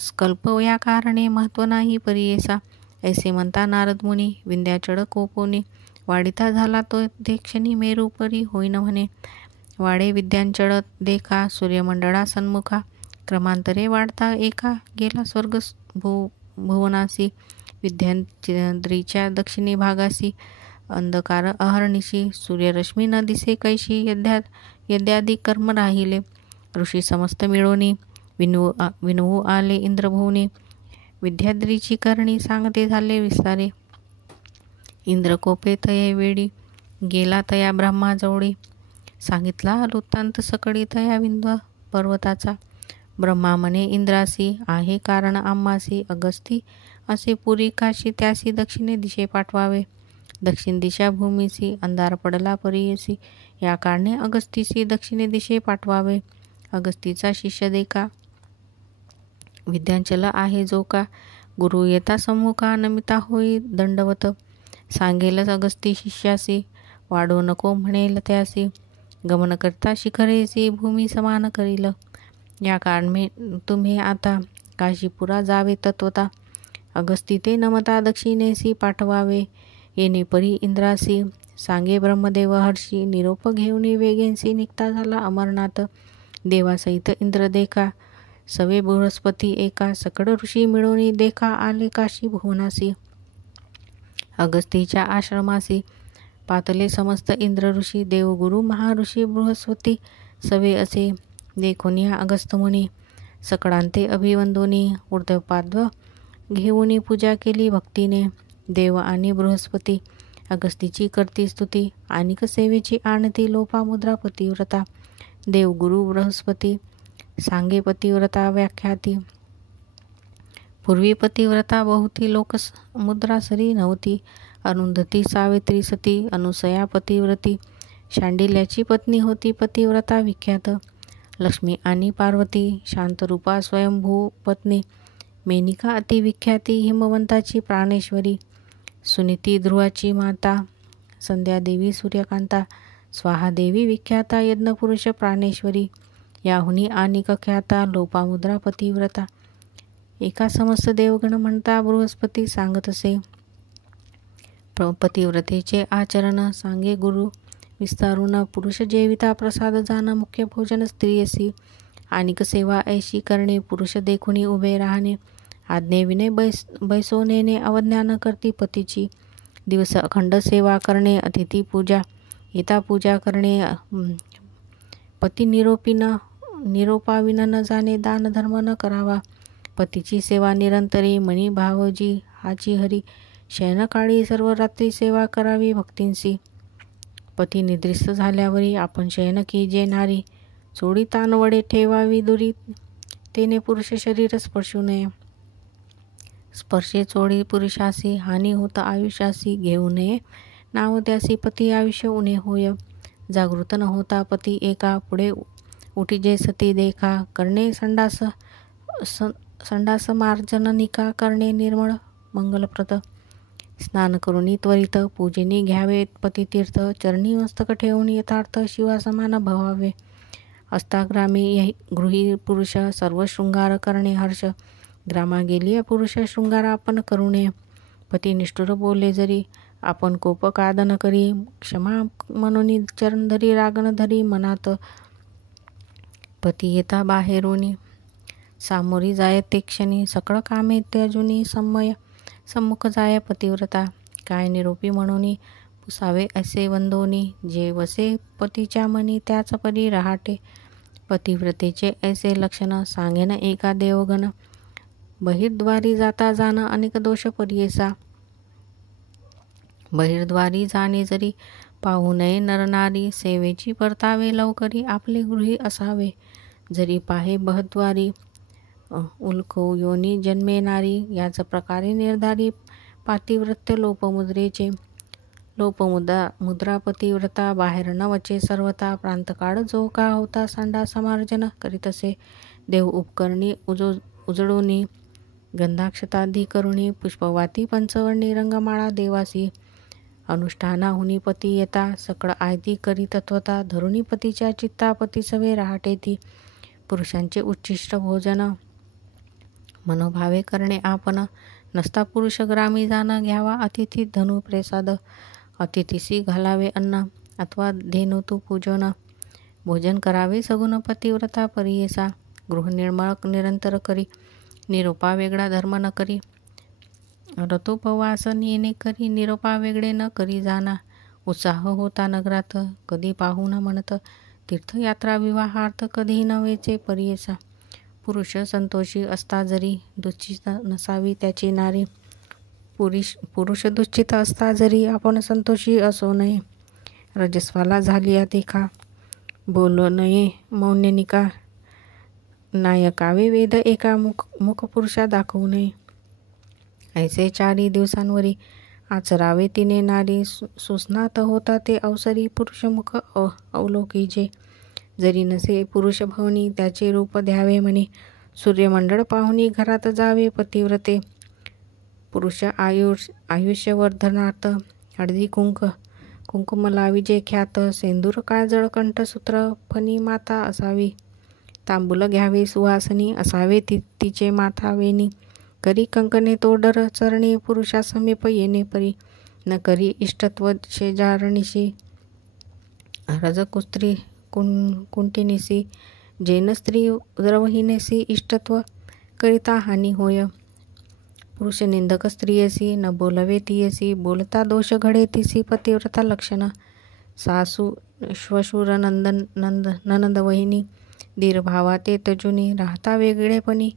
स्कल्प या कारणे महत्व नाही परियेसा. ऐसे म्हणता नारद मुनी विंध्याचळ कोपोनी. वाढीता झाला तो ते क्षणी मेरू परी होईन म्हणे. वाडे विद्यांचळ देखा सूर्यमंडळा सन्मुखा. क्रमांतरे वाढता एका गेला स्वर्ग भुवनासी. विद्याद्रीच्या दक्षिणी भागासी. अंधकार अहर्निशी सूर्यरश्मी न दिसे कैशी. यद्यादी कर्म राहिले. ऋषी समस्त मिळोनी विनवू आले इंद्रभुवनी. विद्याद्रीची करणी सांगते झाले विस्तारे. इंद्रकोपे तये वेळी गेला तया ब्रह्माजवळी. सांगितला वृत्तांत सकळी तया विंध्य पर्वताचा. ब्रह्मा म्हणे इंद्रासी आहे कारण आम्हासी. अगस्ती असे पुरी काशी त्यासी दक्षिणे दिशे पाठवावे. दक्षिण दिशा भूमीसी अंधार पडला परियेसी. या कारणे अगस्तीसी दक्षिणे दिशे पाठवावे. अगस्तीचा शिष्य देखा विद्यांचल आहे जो का. गुरु येता सम्मुखा नमिता होई दंडवत. सांगेलच अगस्ती शिष्यासी वाढो नको म्हणेल त्यासी. गमन करता शिखरेसी भूमी समान करील. या कारणे तुम्ही आता काशीपुरा जावे तत्वता. अगस्ती ते नमता दक्षिणेसी पाठवावे. येणे परी इंद्रासी सांगे ब्रह्मदेव हर्षी. निरोप घेऊन वेगेंसी निघता झाला अमरनाथ. देवासहित इंद्र देखा सवे बृहस्पती एका. सकळ ऋषी मिळवणी देखा आले काशी भुवनासी. अगस्तीच्या आश्रमासी पातले समस्त इंद्र ऋषी. देवगुरु महाऋषी बृहस्पती सवे असे देखोनी अगस्त मुनी. सकळांते अभिवंदोनी ऊर्ध्वपाद्व घेऊनी पूजा केली भक्तीने. देव आणि बृहस्पती अगस्तीची करती स्तुती. आणिक सेवेची आणती लोपामुद्रा पतिव्रता. देवगुरु बृहस्पती सांगे पतिव्रता व्याख्याती. पूर्वी पतिव्रता बहुती लोक मुद्रा सरी नव्हती. अरुंधती सावित्री सती अनुसया पतिव्रती. शांडिल्याची पत्नी होती पतिव्रता विख्यात. लक्ष्मी आणि पार्वती शांतरूपा स्वयंभू पत्नी. मेनिका अतिविख्याती हिमवंताची प्राणेश्वरी. सुनीती ध्रुवाची माता. संध्यादेवी सूर्यकांता. स्वाहादेवी विख्याता यज्ञपुरुष प्राणेश्वरी. याहुनी अनेक ख्याता लोपामुद्रा पतिव्रता. एका समस्त देवगण म्हणता बृहस्पती सांगत असे. पतिव्रतेचे आचरण सांगे गुरु विस्तारून. पुरुष जेविता प्रसाद जाण मुख्य भोजन स्त्रियसी. आणिक सेवा ऐशी करणे पुरुष देखुनी उभे राहणे. आज्ञेविने बैसो नेणे अवज्ञा न करती पतीची. दिवस अखंड सेवा करणे अतिथी पूजा. येता पूजा करणे पती निरोपाविन न जाणे. दान धर्म न करावा. पतीची सेवा निरंतरी मणी भावजी हाची हरी. शयनकाळी सर्व रात्री सेवा करावी भक्तींसी. पती निद्रिस्त झाल्यावरी आपण शयन कीजे नारी. चोडी तान वडे ठेवावी दुरी. तेने पुरुष शरीर स्पर्शू नये. स्पर्शे चोडी पुरुषासी हानी होत आयुष्यासी. घेऊ नये नाव त्यासी पती आयुष्य उणे होय. जागृत न होता पती एका. पुढे उठीजे सती देखा. करणे संडास मार्जन निका. करणे निर्मळ मंगलप्रद. स्नान करुनी त्वरित पूजेनी घ्यावे पतितीर्थ. चरणी मस्तक ठेवून यथार्थ शिवासमान भवावे. असता ग्रामे गृही पुरुष सर्व शृंगार करणे हर्ष. ग्रामा गेली पुरुष शृंगार आपण करू नये. पती निष्ठुर बोलले जरी आपण कोप कादन करी. क्षमा मनोनी चरण धरी रागन धरी मनात. पती येता बाहेरुनी सामोरी जाय ते क्षणी. सकळ कामे त्यजुनी सम्मुख जाय पतिव्रता. काय निरोपी म्हणून पुसावे असे वंदोनी. जे वसे पतीच्या मनी त्याच परी रहाटे. पतिव्रतेचे ऐसे लक्षण सांगेन एका देवगण. बहिर्द्वारी जाता जाण अनेक दोष परियेसा. बहिर्द्वारी जाणे जरी पाहू नये नरनारी. सेवेची परतावे लवकरी आपले गृही असावे. जरी पाहे बहद्वारी उल्कवू योनी जन्मेनारी. याच प्रकारे निर्धारी पातिव्रत्य लोपमुद्रेचे. लोपमुद्रा पतिव्रता बाहेर न वचे सर्वता. प्रांतकाळ जो का होता सांडा समार्जन करीत असे. देव उपकरणी उजळूनी गंधाक्षताधी करुणी. पुष्पवाती पंचवर्णी रंगमाळा देवासी. अनुष्ठानाहुनी पती येता सकळ आयती करी तत्वता. धरुणी पतीच्या चित्ता पती सवे रहाटे ती. पुरुषांचे उच्छिष्ट भोजन मनोभावे करणे आपण. नसता पुरुष ग्रामी जाण घ्यावा अतिथी धनु प्रसाद. अतिथीसी घालावे अन्न अथवा धेनुतू पूजन. भोजन करावे सगुण पतिव्रता परियेसा. गृह निर्मळ निरंतर करी. निरोपा वेगळा धर्म न करी. रतोपवास येणे करी. निरोपा वेगळे न करी जाना. उत्साह होता नगरात कधी पाहू न म्हणत. तीर्थयात्रा विवाहार्थ कधी नवेचे परियेसा. पुरुष संतोषी असता जरी दुश्चित नसावी त्याची नारी. पुरुष दुश्चित असता जरी आपण संतोषी असो नये. रजस्वाला झाली देखा बोलो नये मौन्यनिका. नायकावे वेद एका मुख पुरुषा दाखवू नये. ऐसे 4 दिवसांवरी आचरावे तिने नारी. सुस्नात होता ते अवसरी पुरुषमुख अवलोकीचे. जरी नसे पुरुष भवनी त्याचे रूप द्यावे म्हणे. सूर्यमंडळ पाहुनी घरात जावे पतिव्रते. पुरुष आयुष्यवर्धनार्थ हळदी कुंकुम लाविजे ख्यात. सेंदूर काजळ कंठसूत्र फणी माता असावी. तांबूल घ्यावे सुवासनी असावे तिचे माथावेनी. करी कंकणे तोडर चरणी पुरुषा समीप येणे परी. न करी इष्टत्व शेजारणीशी रजकुस्त्री कुंटिनीसी. जैन स्त्री द्रवहीनेसी इष्टत्व करिता हानी होय. पुरुष निंदक स्त्रियसी न बोलवे तियसी. बोलता दोष घडे तिसी पतिव्रता लक्षण. सासू श्वशुर ननंद वहिनी दीर्भावा ते तजुनी. राहता वेगळेपणी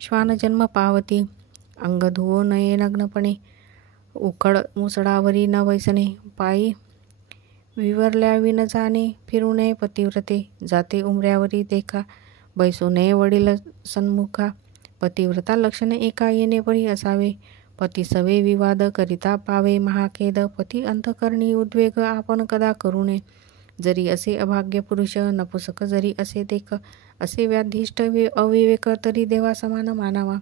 श्वान जन्म पावती. अंग धुवो नये नग्नपणे उकळ मुसडावरी न वैसणे. पायी विवरल्या विन जाणे फिरू नये पतिव्रते. जाते उमऱ्यावरी देखा बैसू नये वडील सन्मुखा. पतिव्रता लक्षण एका येणे परी असावे. पती सवे विवाद करिता पावे महाखेद. पती अंतकरणी उद्वेग आपण कदा करू नये. जरी असे अभाग्य पुरुष नपुसक जरी असे देख. असे व्याधिष्ट अविवेक तरी देवा समान मानावा.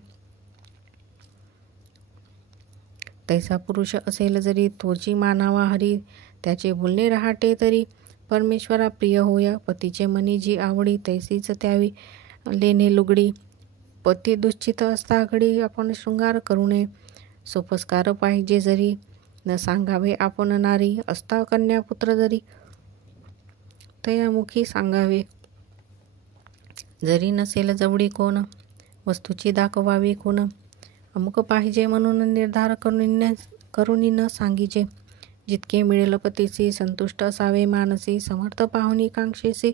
तैसा पुरुष असेल जरी तोची मानावा हरी. त्याचे बोलणे रहाटे तरी परमेश्वरा प्रिय होय. पतीचे मनी जी आवडी तैसीच त्यावी लेणे लुगडी. पती दुश्चित असता घडी आपण शृंगार करू नये. सोपस्कार पाहिजे जरी न सांगावे आपण नारी. असता कन्या पुत्र जरी तयामुखी सांगावे. जरी नसेल जवळी कोण वस्तूची दाखवावी कोण. अमुक पाहिजे म्हणून निर्धार करुणी न सांगिजे. जितके मिळेल पतीसी संतुष्ट असावे मानसी. समर्थ पाहुणी कांक्षेसी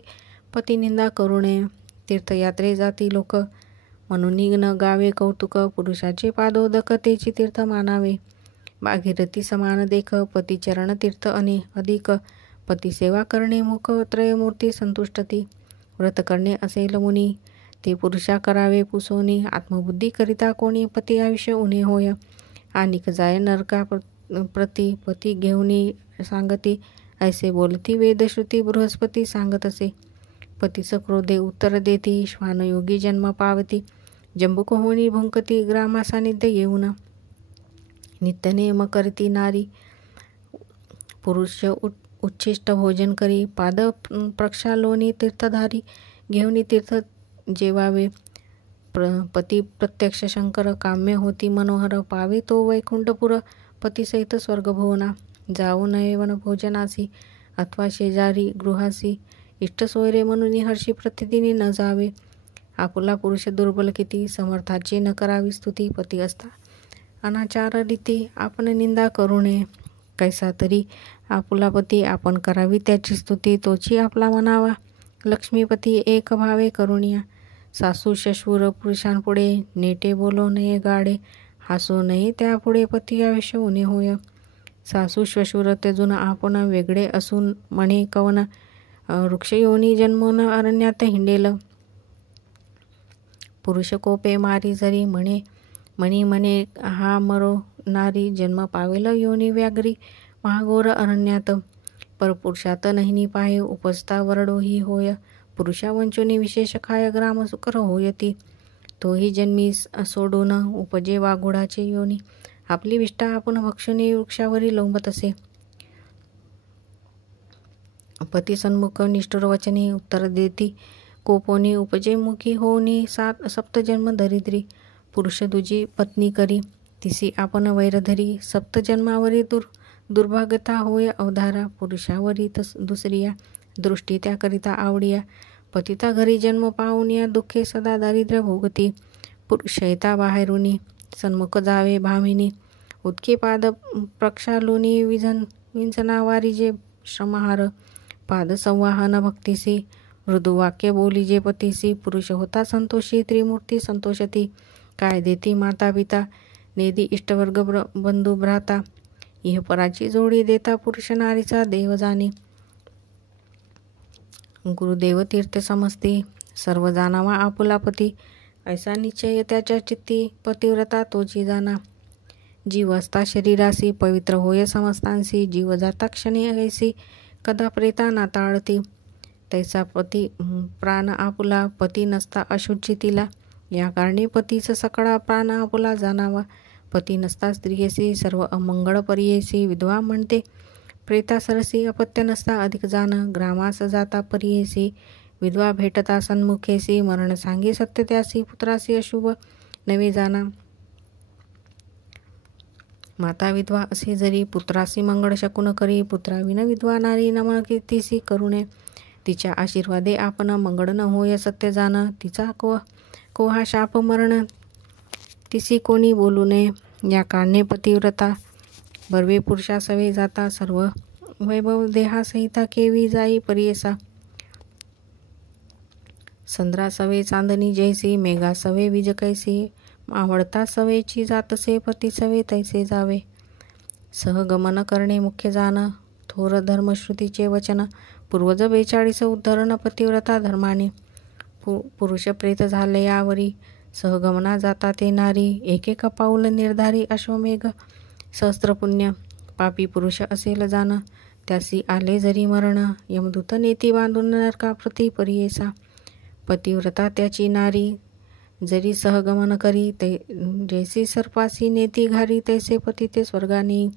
पती निंदा करू नये. तीर्थयात्रे जाती लोक म्हणून न गावे कौतुक. पुरुषाचे पादोदक तेची तीर्थ मानावे. भागीरथी समान देख पती चरण तीर्थ अधिक. पती सेवा करणे मुख त्रयमूर्ती संतुष्टती. व्रत करणे असेल मुनी ते पुरुषा करावे पुसोनी. आत्मबुद्धी करिता कोणी पती आयुष्य उणे होय. आनिक जाय नरका प्रती पती घेऊनी सांगती. ऐसे बोलती वेदश्रुती बृहस्पती सांगत असे. पतीस क्रोधे उत्तर देती श्वानयोगी जन्म पावती. जंबुक होणी भुंकती ग्रामा सानिध्य येऊन. नित्यनेम करती नारी पुरुष उच्छिष्ट भोजन करी. पाद प्रक्षालोनी तीर्थधारी घेऊनी तीर्थ जेवावे. पती प्रत्यक्ष शंकर काम्य होती मनोहर. पावे तो वैकुंठपुर पतीसहित स्वर्गभुवना. जाऊ नये वनभोजनासी अथवा शेजारी गृहासी. इष्ट सोयरे म्हणून हर्षी प्रतिदिनी न जावे. आपुला पुरुष दुर्बल किती समर्थाची न करावी स्तुती. पती असता अनाचार रीती आपण निंदा करू नये. कैसा तरी आपुला पती आपण करावी त्याची स्तुती. तोची आपला म्हणावा लक्ष्मीपती एक भावे करुणिया. सासू शशूर पुरुषांपुढे नेटे बोलो नये गाडे. हसू नये त्यापुढे पती आयुष्य उणे होय. सासू श्वशूर तेजून आपण वेगळे असून म्हणे कवन. वृक्षयोनी जन्मोन अरण्यात हिंडेल. पुरुष कोपे मारी जरी म्हणे म्हणे हा मरो नारी. जन्म पावेल योनी व्याघ्री महाघोर अरण्यात. परपुरुषात नहिनी पाहे उपजता वरडो ही होय. पुरुषा वंचोनी विशेष खाय ग्राम सुकर होयती. तोही जन्मी सोडून उपजे वाघोडाचे योनी. आपली विष्ठा आपण भक्षणी वृक्षावरी लोंबत असे. पती सन्मुख निष्ठुर वचनी उत्तर देती कोपोनी. उपजे मुखी होनी सप्तजन्म दरिद्री. पुरुष दुजी पत्नी करी तिसी आपण वैरधरी. सप्तजन्मावरी दुर्भाग्यता होय अवधारा. पुरुषावरी दुसरिया दृष्टी त्याकरिता आवडिया. पतिता घरी जन्म पाहुनिया दुःखे सदा दारिद्र्य भोगती. पुरुषयता बाहेरुनी सन्मुख जावे भामिनी. उदके पाद प्रक्षालुनी विंचना वारिजे श्रमहार. पाद संवाहन भक्तिसी मृदुवाक्य बोलीजे पतीसी. पुरुष होता संतोषी त्रिमूर्ती संतोषती. काय देती माता पिता नेदी इष्टवर्ग बंधू भ्राता. इहपराची जोडी देता पुरुष नारीचा देव जाणे. गुरुदेव तीर्थ समजती सर्व जाणावा आपुला पती. ऐसा निश्चय त्याच्या चित्ती पतिव्रता तोची जाणा. जीव असता शरीरासी पवित्र होय समस्तांसी. जीव जाता क्षणी ऐसी कदा प्रेता नाताळती. तैसा पती प्राण आपुला पती नसता अशुची तिला. या कारणे पतीच सकळा प्राण आपुला जाणावा. पती नसता स्त्रियेसी सर्व अमंगळ परियेसी. विधवा म्हणते प्रेता सरसी अपत्य नसता अधिक जाण. ग्रामास जाता परियेसी विधवा भेटता सन्मुखेसी. मरण सांगे सत्य त्यासी पुत्रासी अशुभ नवे जाणा. माता विधवा असे जरी पुत्रासी मंगळ शकून करी. पुत्राविन विधवा नारी नमन कीर्तीसी करुणे. तिच्या आशीर्वादे आपण मंगळ न होय सत्य जाण. तिचा कोहा शाप मरण तिसी कोणी बोलू नये. या कारणे पतिव्रता बर्वे पुरुषा सवे जाता. सर्व वैभव देहासहिता केवी जाई परियेसा. संद्रा सवे चांदणी जैसी मेघा सवे विज कैसी. आवडता सवेची जातसे पती सवे तैसे जावे. सहगमन करणे मुख्य जाण थोर धर्मश्रुतीचे वचन. पूर्वज 42 उद्धरण पतिव्रता धर्माने. पुरुष प्रेत झाले यावरी सहगमना जाता ते नारी. एक पाऊल निर्धारी अश्वमेघ सहस्त्र पुण्य. पापी पुरुष असेल जाण त्यासी आले जरी मरण. यमदूत नेती बांधून नरकाप्रती परियेसा. पतिव्रता त्याची नारी जरी सहगमन करी. जैसी सर्पासी नेती घारी तैसे पती ते स्वर्गाने.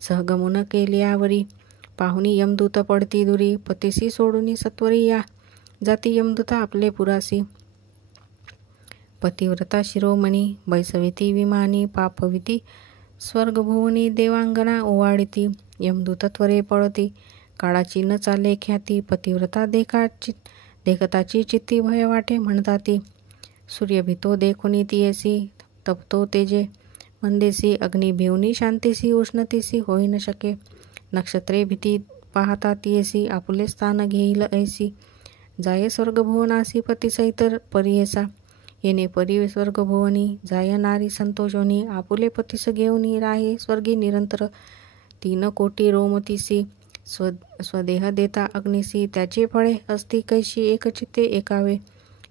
सहगमन केल्यावरी पाहुनी यमदूत पडती दुरी. पतीसी सोडून सत्वरी या जाती यमदूत आपले पुरासी. पतिव्रता शिरोमणी बैसविती विमानी. पापविती स्वर्गभुवनी देवांगना ओवाडिती. यमदूत त्वरे पळती काळाची न चाले ख्याती. पतिव्रता देखताची चित्ती भय वाटे म्हणताती. सूर्य भितो देखुनी तियेसी तपतो तेजे मंदेसी. अग्नी भिवनी शांतीसी उष्णतीसी होई न शके. नक्षत्रे भीती पाहता तियेसी आपुले स्थान घेईल ऐसी. जाय स्वर्गभुवनासी पतीसहित परियेसा. येणे परी स्वर्गभुवनी जाय नारी संतोषोनी. आपुले पतीस घेऊनी राहे स्वर्गी निरंतर. 3 कोटी रोमतीसी स्वदेह देता अग्निसी. त्याचे फळे असती कैशी एकचित्ते एकावे.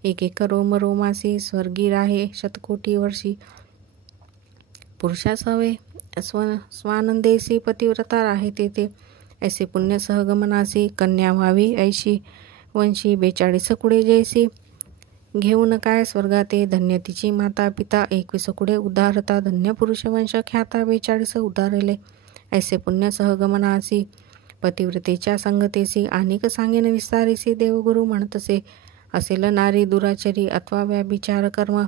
एक रोम रोमासी स्वर्गी राहे शतकोटी वर्षी. पुरुषास हवे स्वानंदेसी पतिव्रता राहे तेथे. ऐसे पुण्य सहगमनासी कन्या व्हावी ऐशी वंशी. 42 कुळे जैसी घेऊन काय स्वर्गाते. धन्य तिची माता पिता 21 कुळे उद्धारता. धन्य पुरुष वंश ख्याता 42 उद्धारले. ऐसे पुण्य सहगमनासी पतिव्रतेच्या संगतेसी. अनेक सांगेन विस्तारीसी देवगुरु म्हणतसे. असेल नारी दुराचरी अथवा व्याभिचार कर्म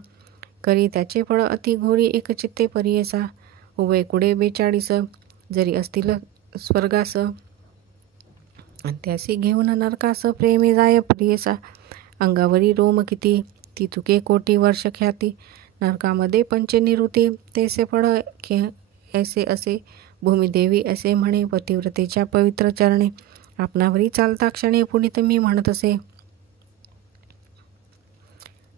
करी त्याचे फळ अति घोरी एकचित्ते परियेसा उभय कुडे 42 जरी असतील स्वर्गास त्यासी घेऊन नरकास प्रेमे जाय प्रियेसा अंगावरी रोम किती ती चुके कोटी वर्ष ख्याती नरकामध्ये पंचनिवृत्ती तेसे फळ ऐसे असे भूमिदेवी असे म्हणे पतिव्रतेच्या पवित्र चरणे आपणावरी चालता क्षणे पुनित मी म्हणत असे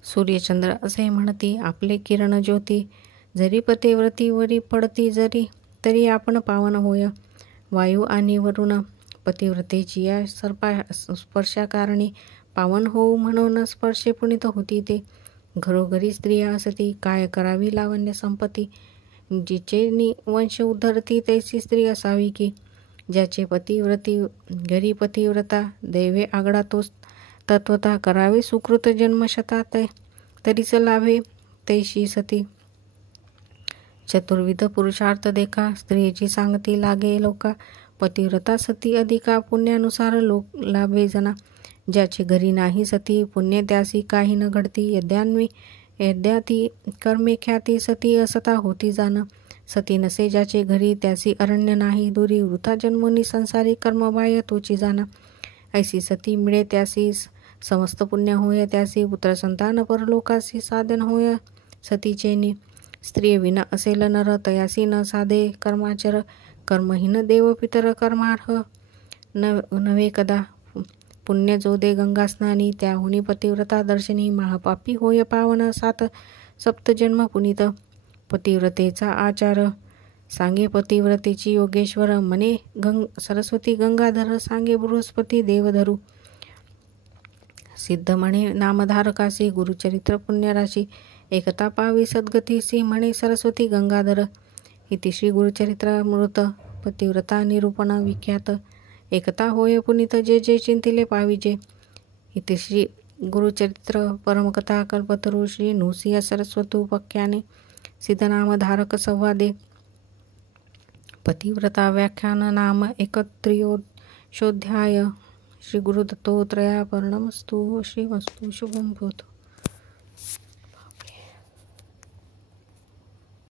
सूर्यचंद्र असे म्हणती आपले किरण ज्योती जरी पतिव्रतीवरी पडती जरी तरी आपण पावन होय वायू आणि वरुण पतिव्रतेची या स्पर्शाकारणी पावन होऊ म्हणून स्पर्शे पुनित होती ते घरोघरी स्त्रिया असती काय करावी लावण्य संपत्ती जिचे वंश उद्धरती तैसी स्त्री असावी की ज्याचे पतिव्रती घरी पतिव्रता दैवे आगडा तोच तत्वता करावे सुकृत जन्मशता तरीच लाभे तैशी सती चतुर्विध पुरुषार्थ देखा स्त्रियेची सांगती लागे लोका पतिव्रता सती अधिका पुण्यानुसार लोक लाभे जना ज्याचे घरी नाही सती पुण्य त्यासी काही न घडती यद्याती कर्मे ख्याती सती असता होती जाण सती नसे ज्याचे घरी त्यासी अरण्य नाही दुरी वृथा जन्मोनी संसारी कर्मबाह्य तोची जाण ऐसी सती मिळे त्यासी समस्त पुण्य होय त्यासी पुत्र संतान परलोकासी साधन होय सतीचेनी स्त्रिये विना असेल नर तयासी न साधे कर्माचर कर्महीन देव पितर कर्मार्ह नव्हे कदा पुण्य जो दे गंगा स्नानी त्याहुनी पतिव्रता दर्शनी महापापी होय पावन सप्त जन्म पुनीत पतिव्रतेचा आचार सांगे पतिव्रतेची योगेश्वर मने सरस्वती गंगाधर सांगे बृहस्पती देवधरू सिद्ध म्हणे नामधारकासी गुरुचरित्र पुण्यराशी एकता पावी सद्गतीसी म्हणे सरस्वती गंगाधर इति श्री गुरुचरित्र मृत पतिव्रता निरूपण विख्यात एकता होय पुनीत जे जे चिंतिले पाविजे इति श्री गुरुचरित्र परमकथा कल्पतरू श्री नृसिंह सरस्वतोपाख्याने सिद्धनामधारक संवादे पतिव्रता व्याख्यान नाम 31 श्री गुरुदत्तोत्रयार्पणमस्तु श्रीमस्तु शुभं भवतु।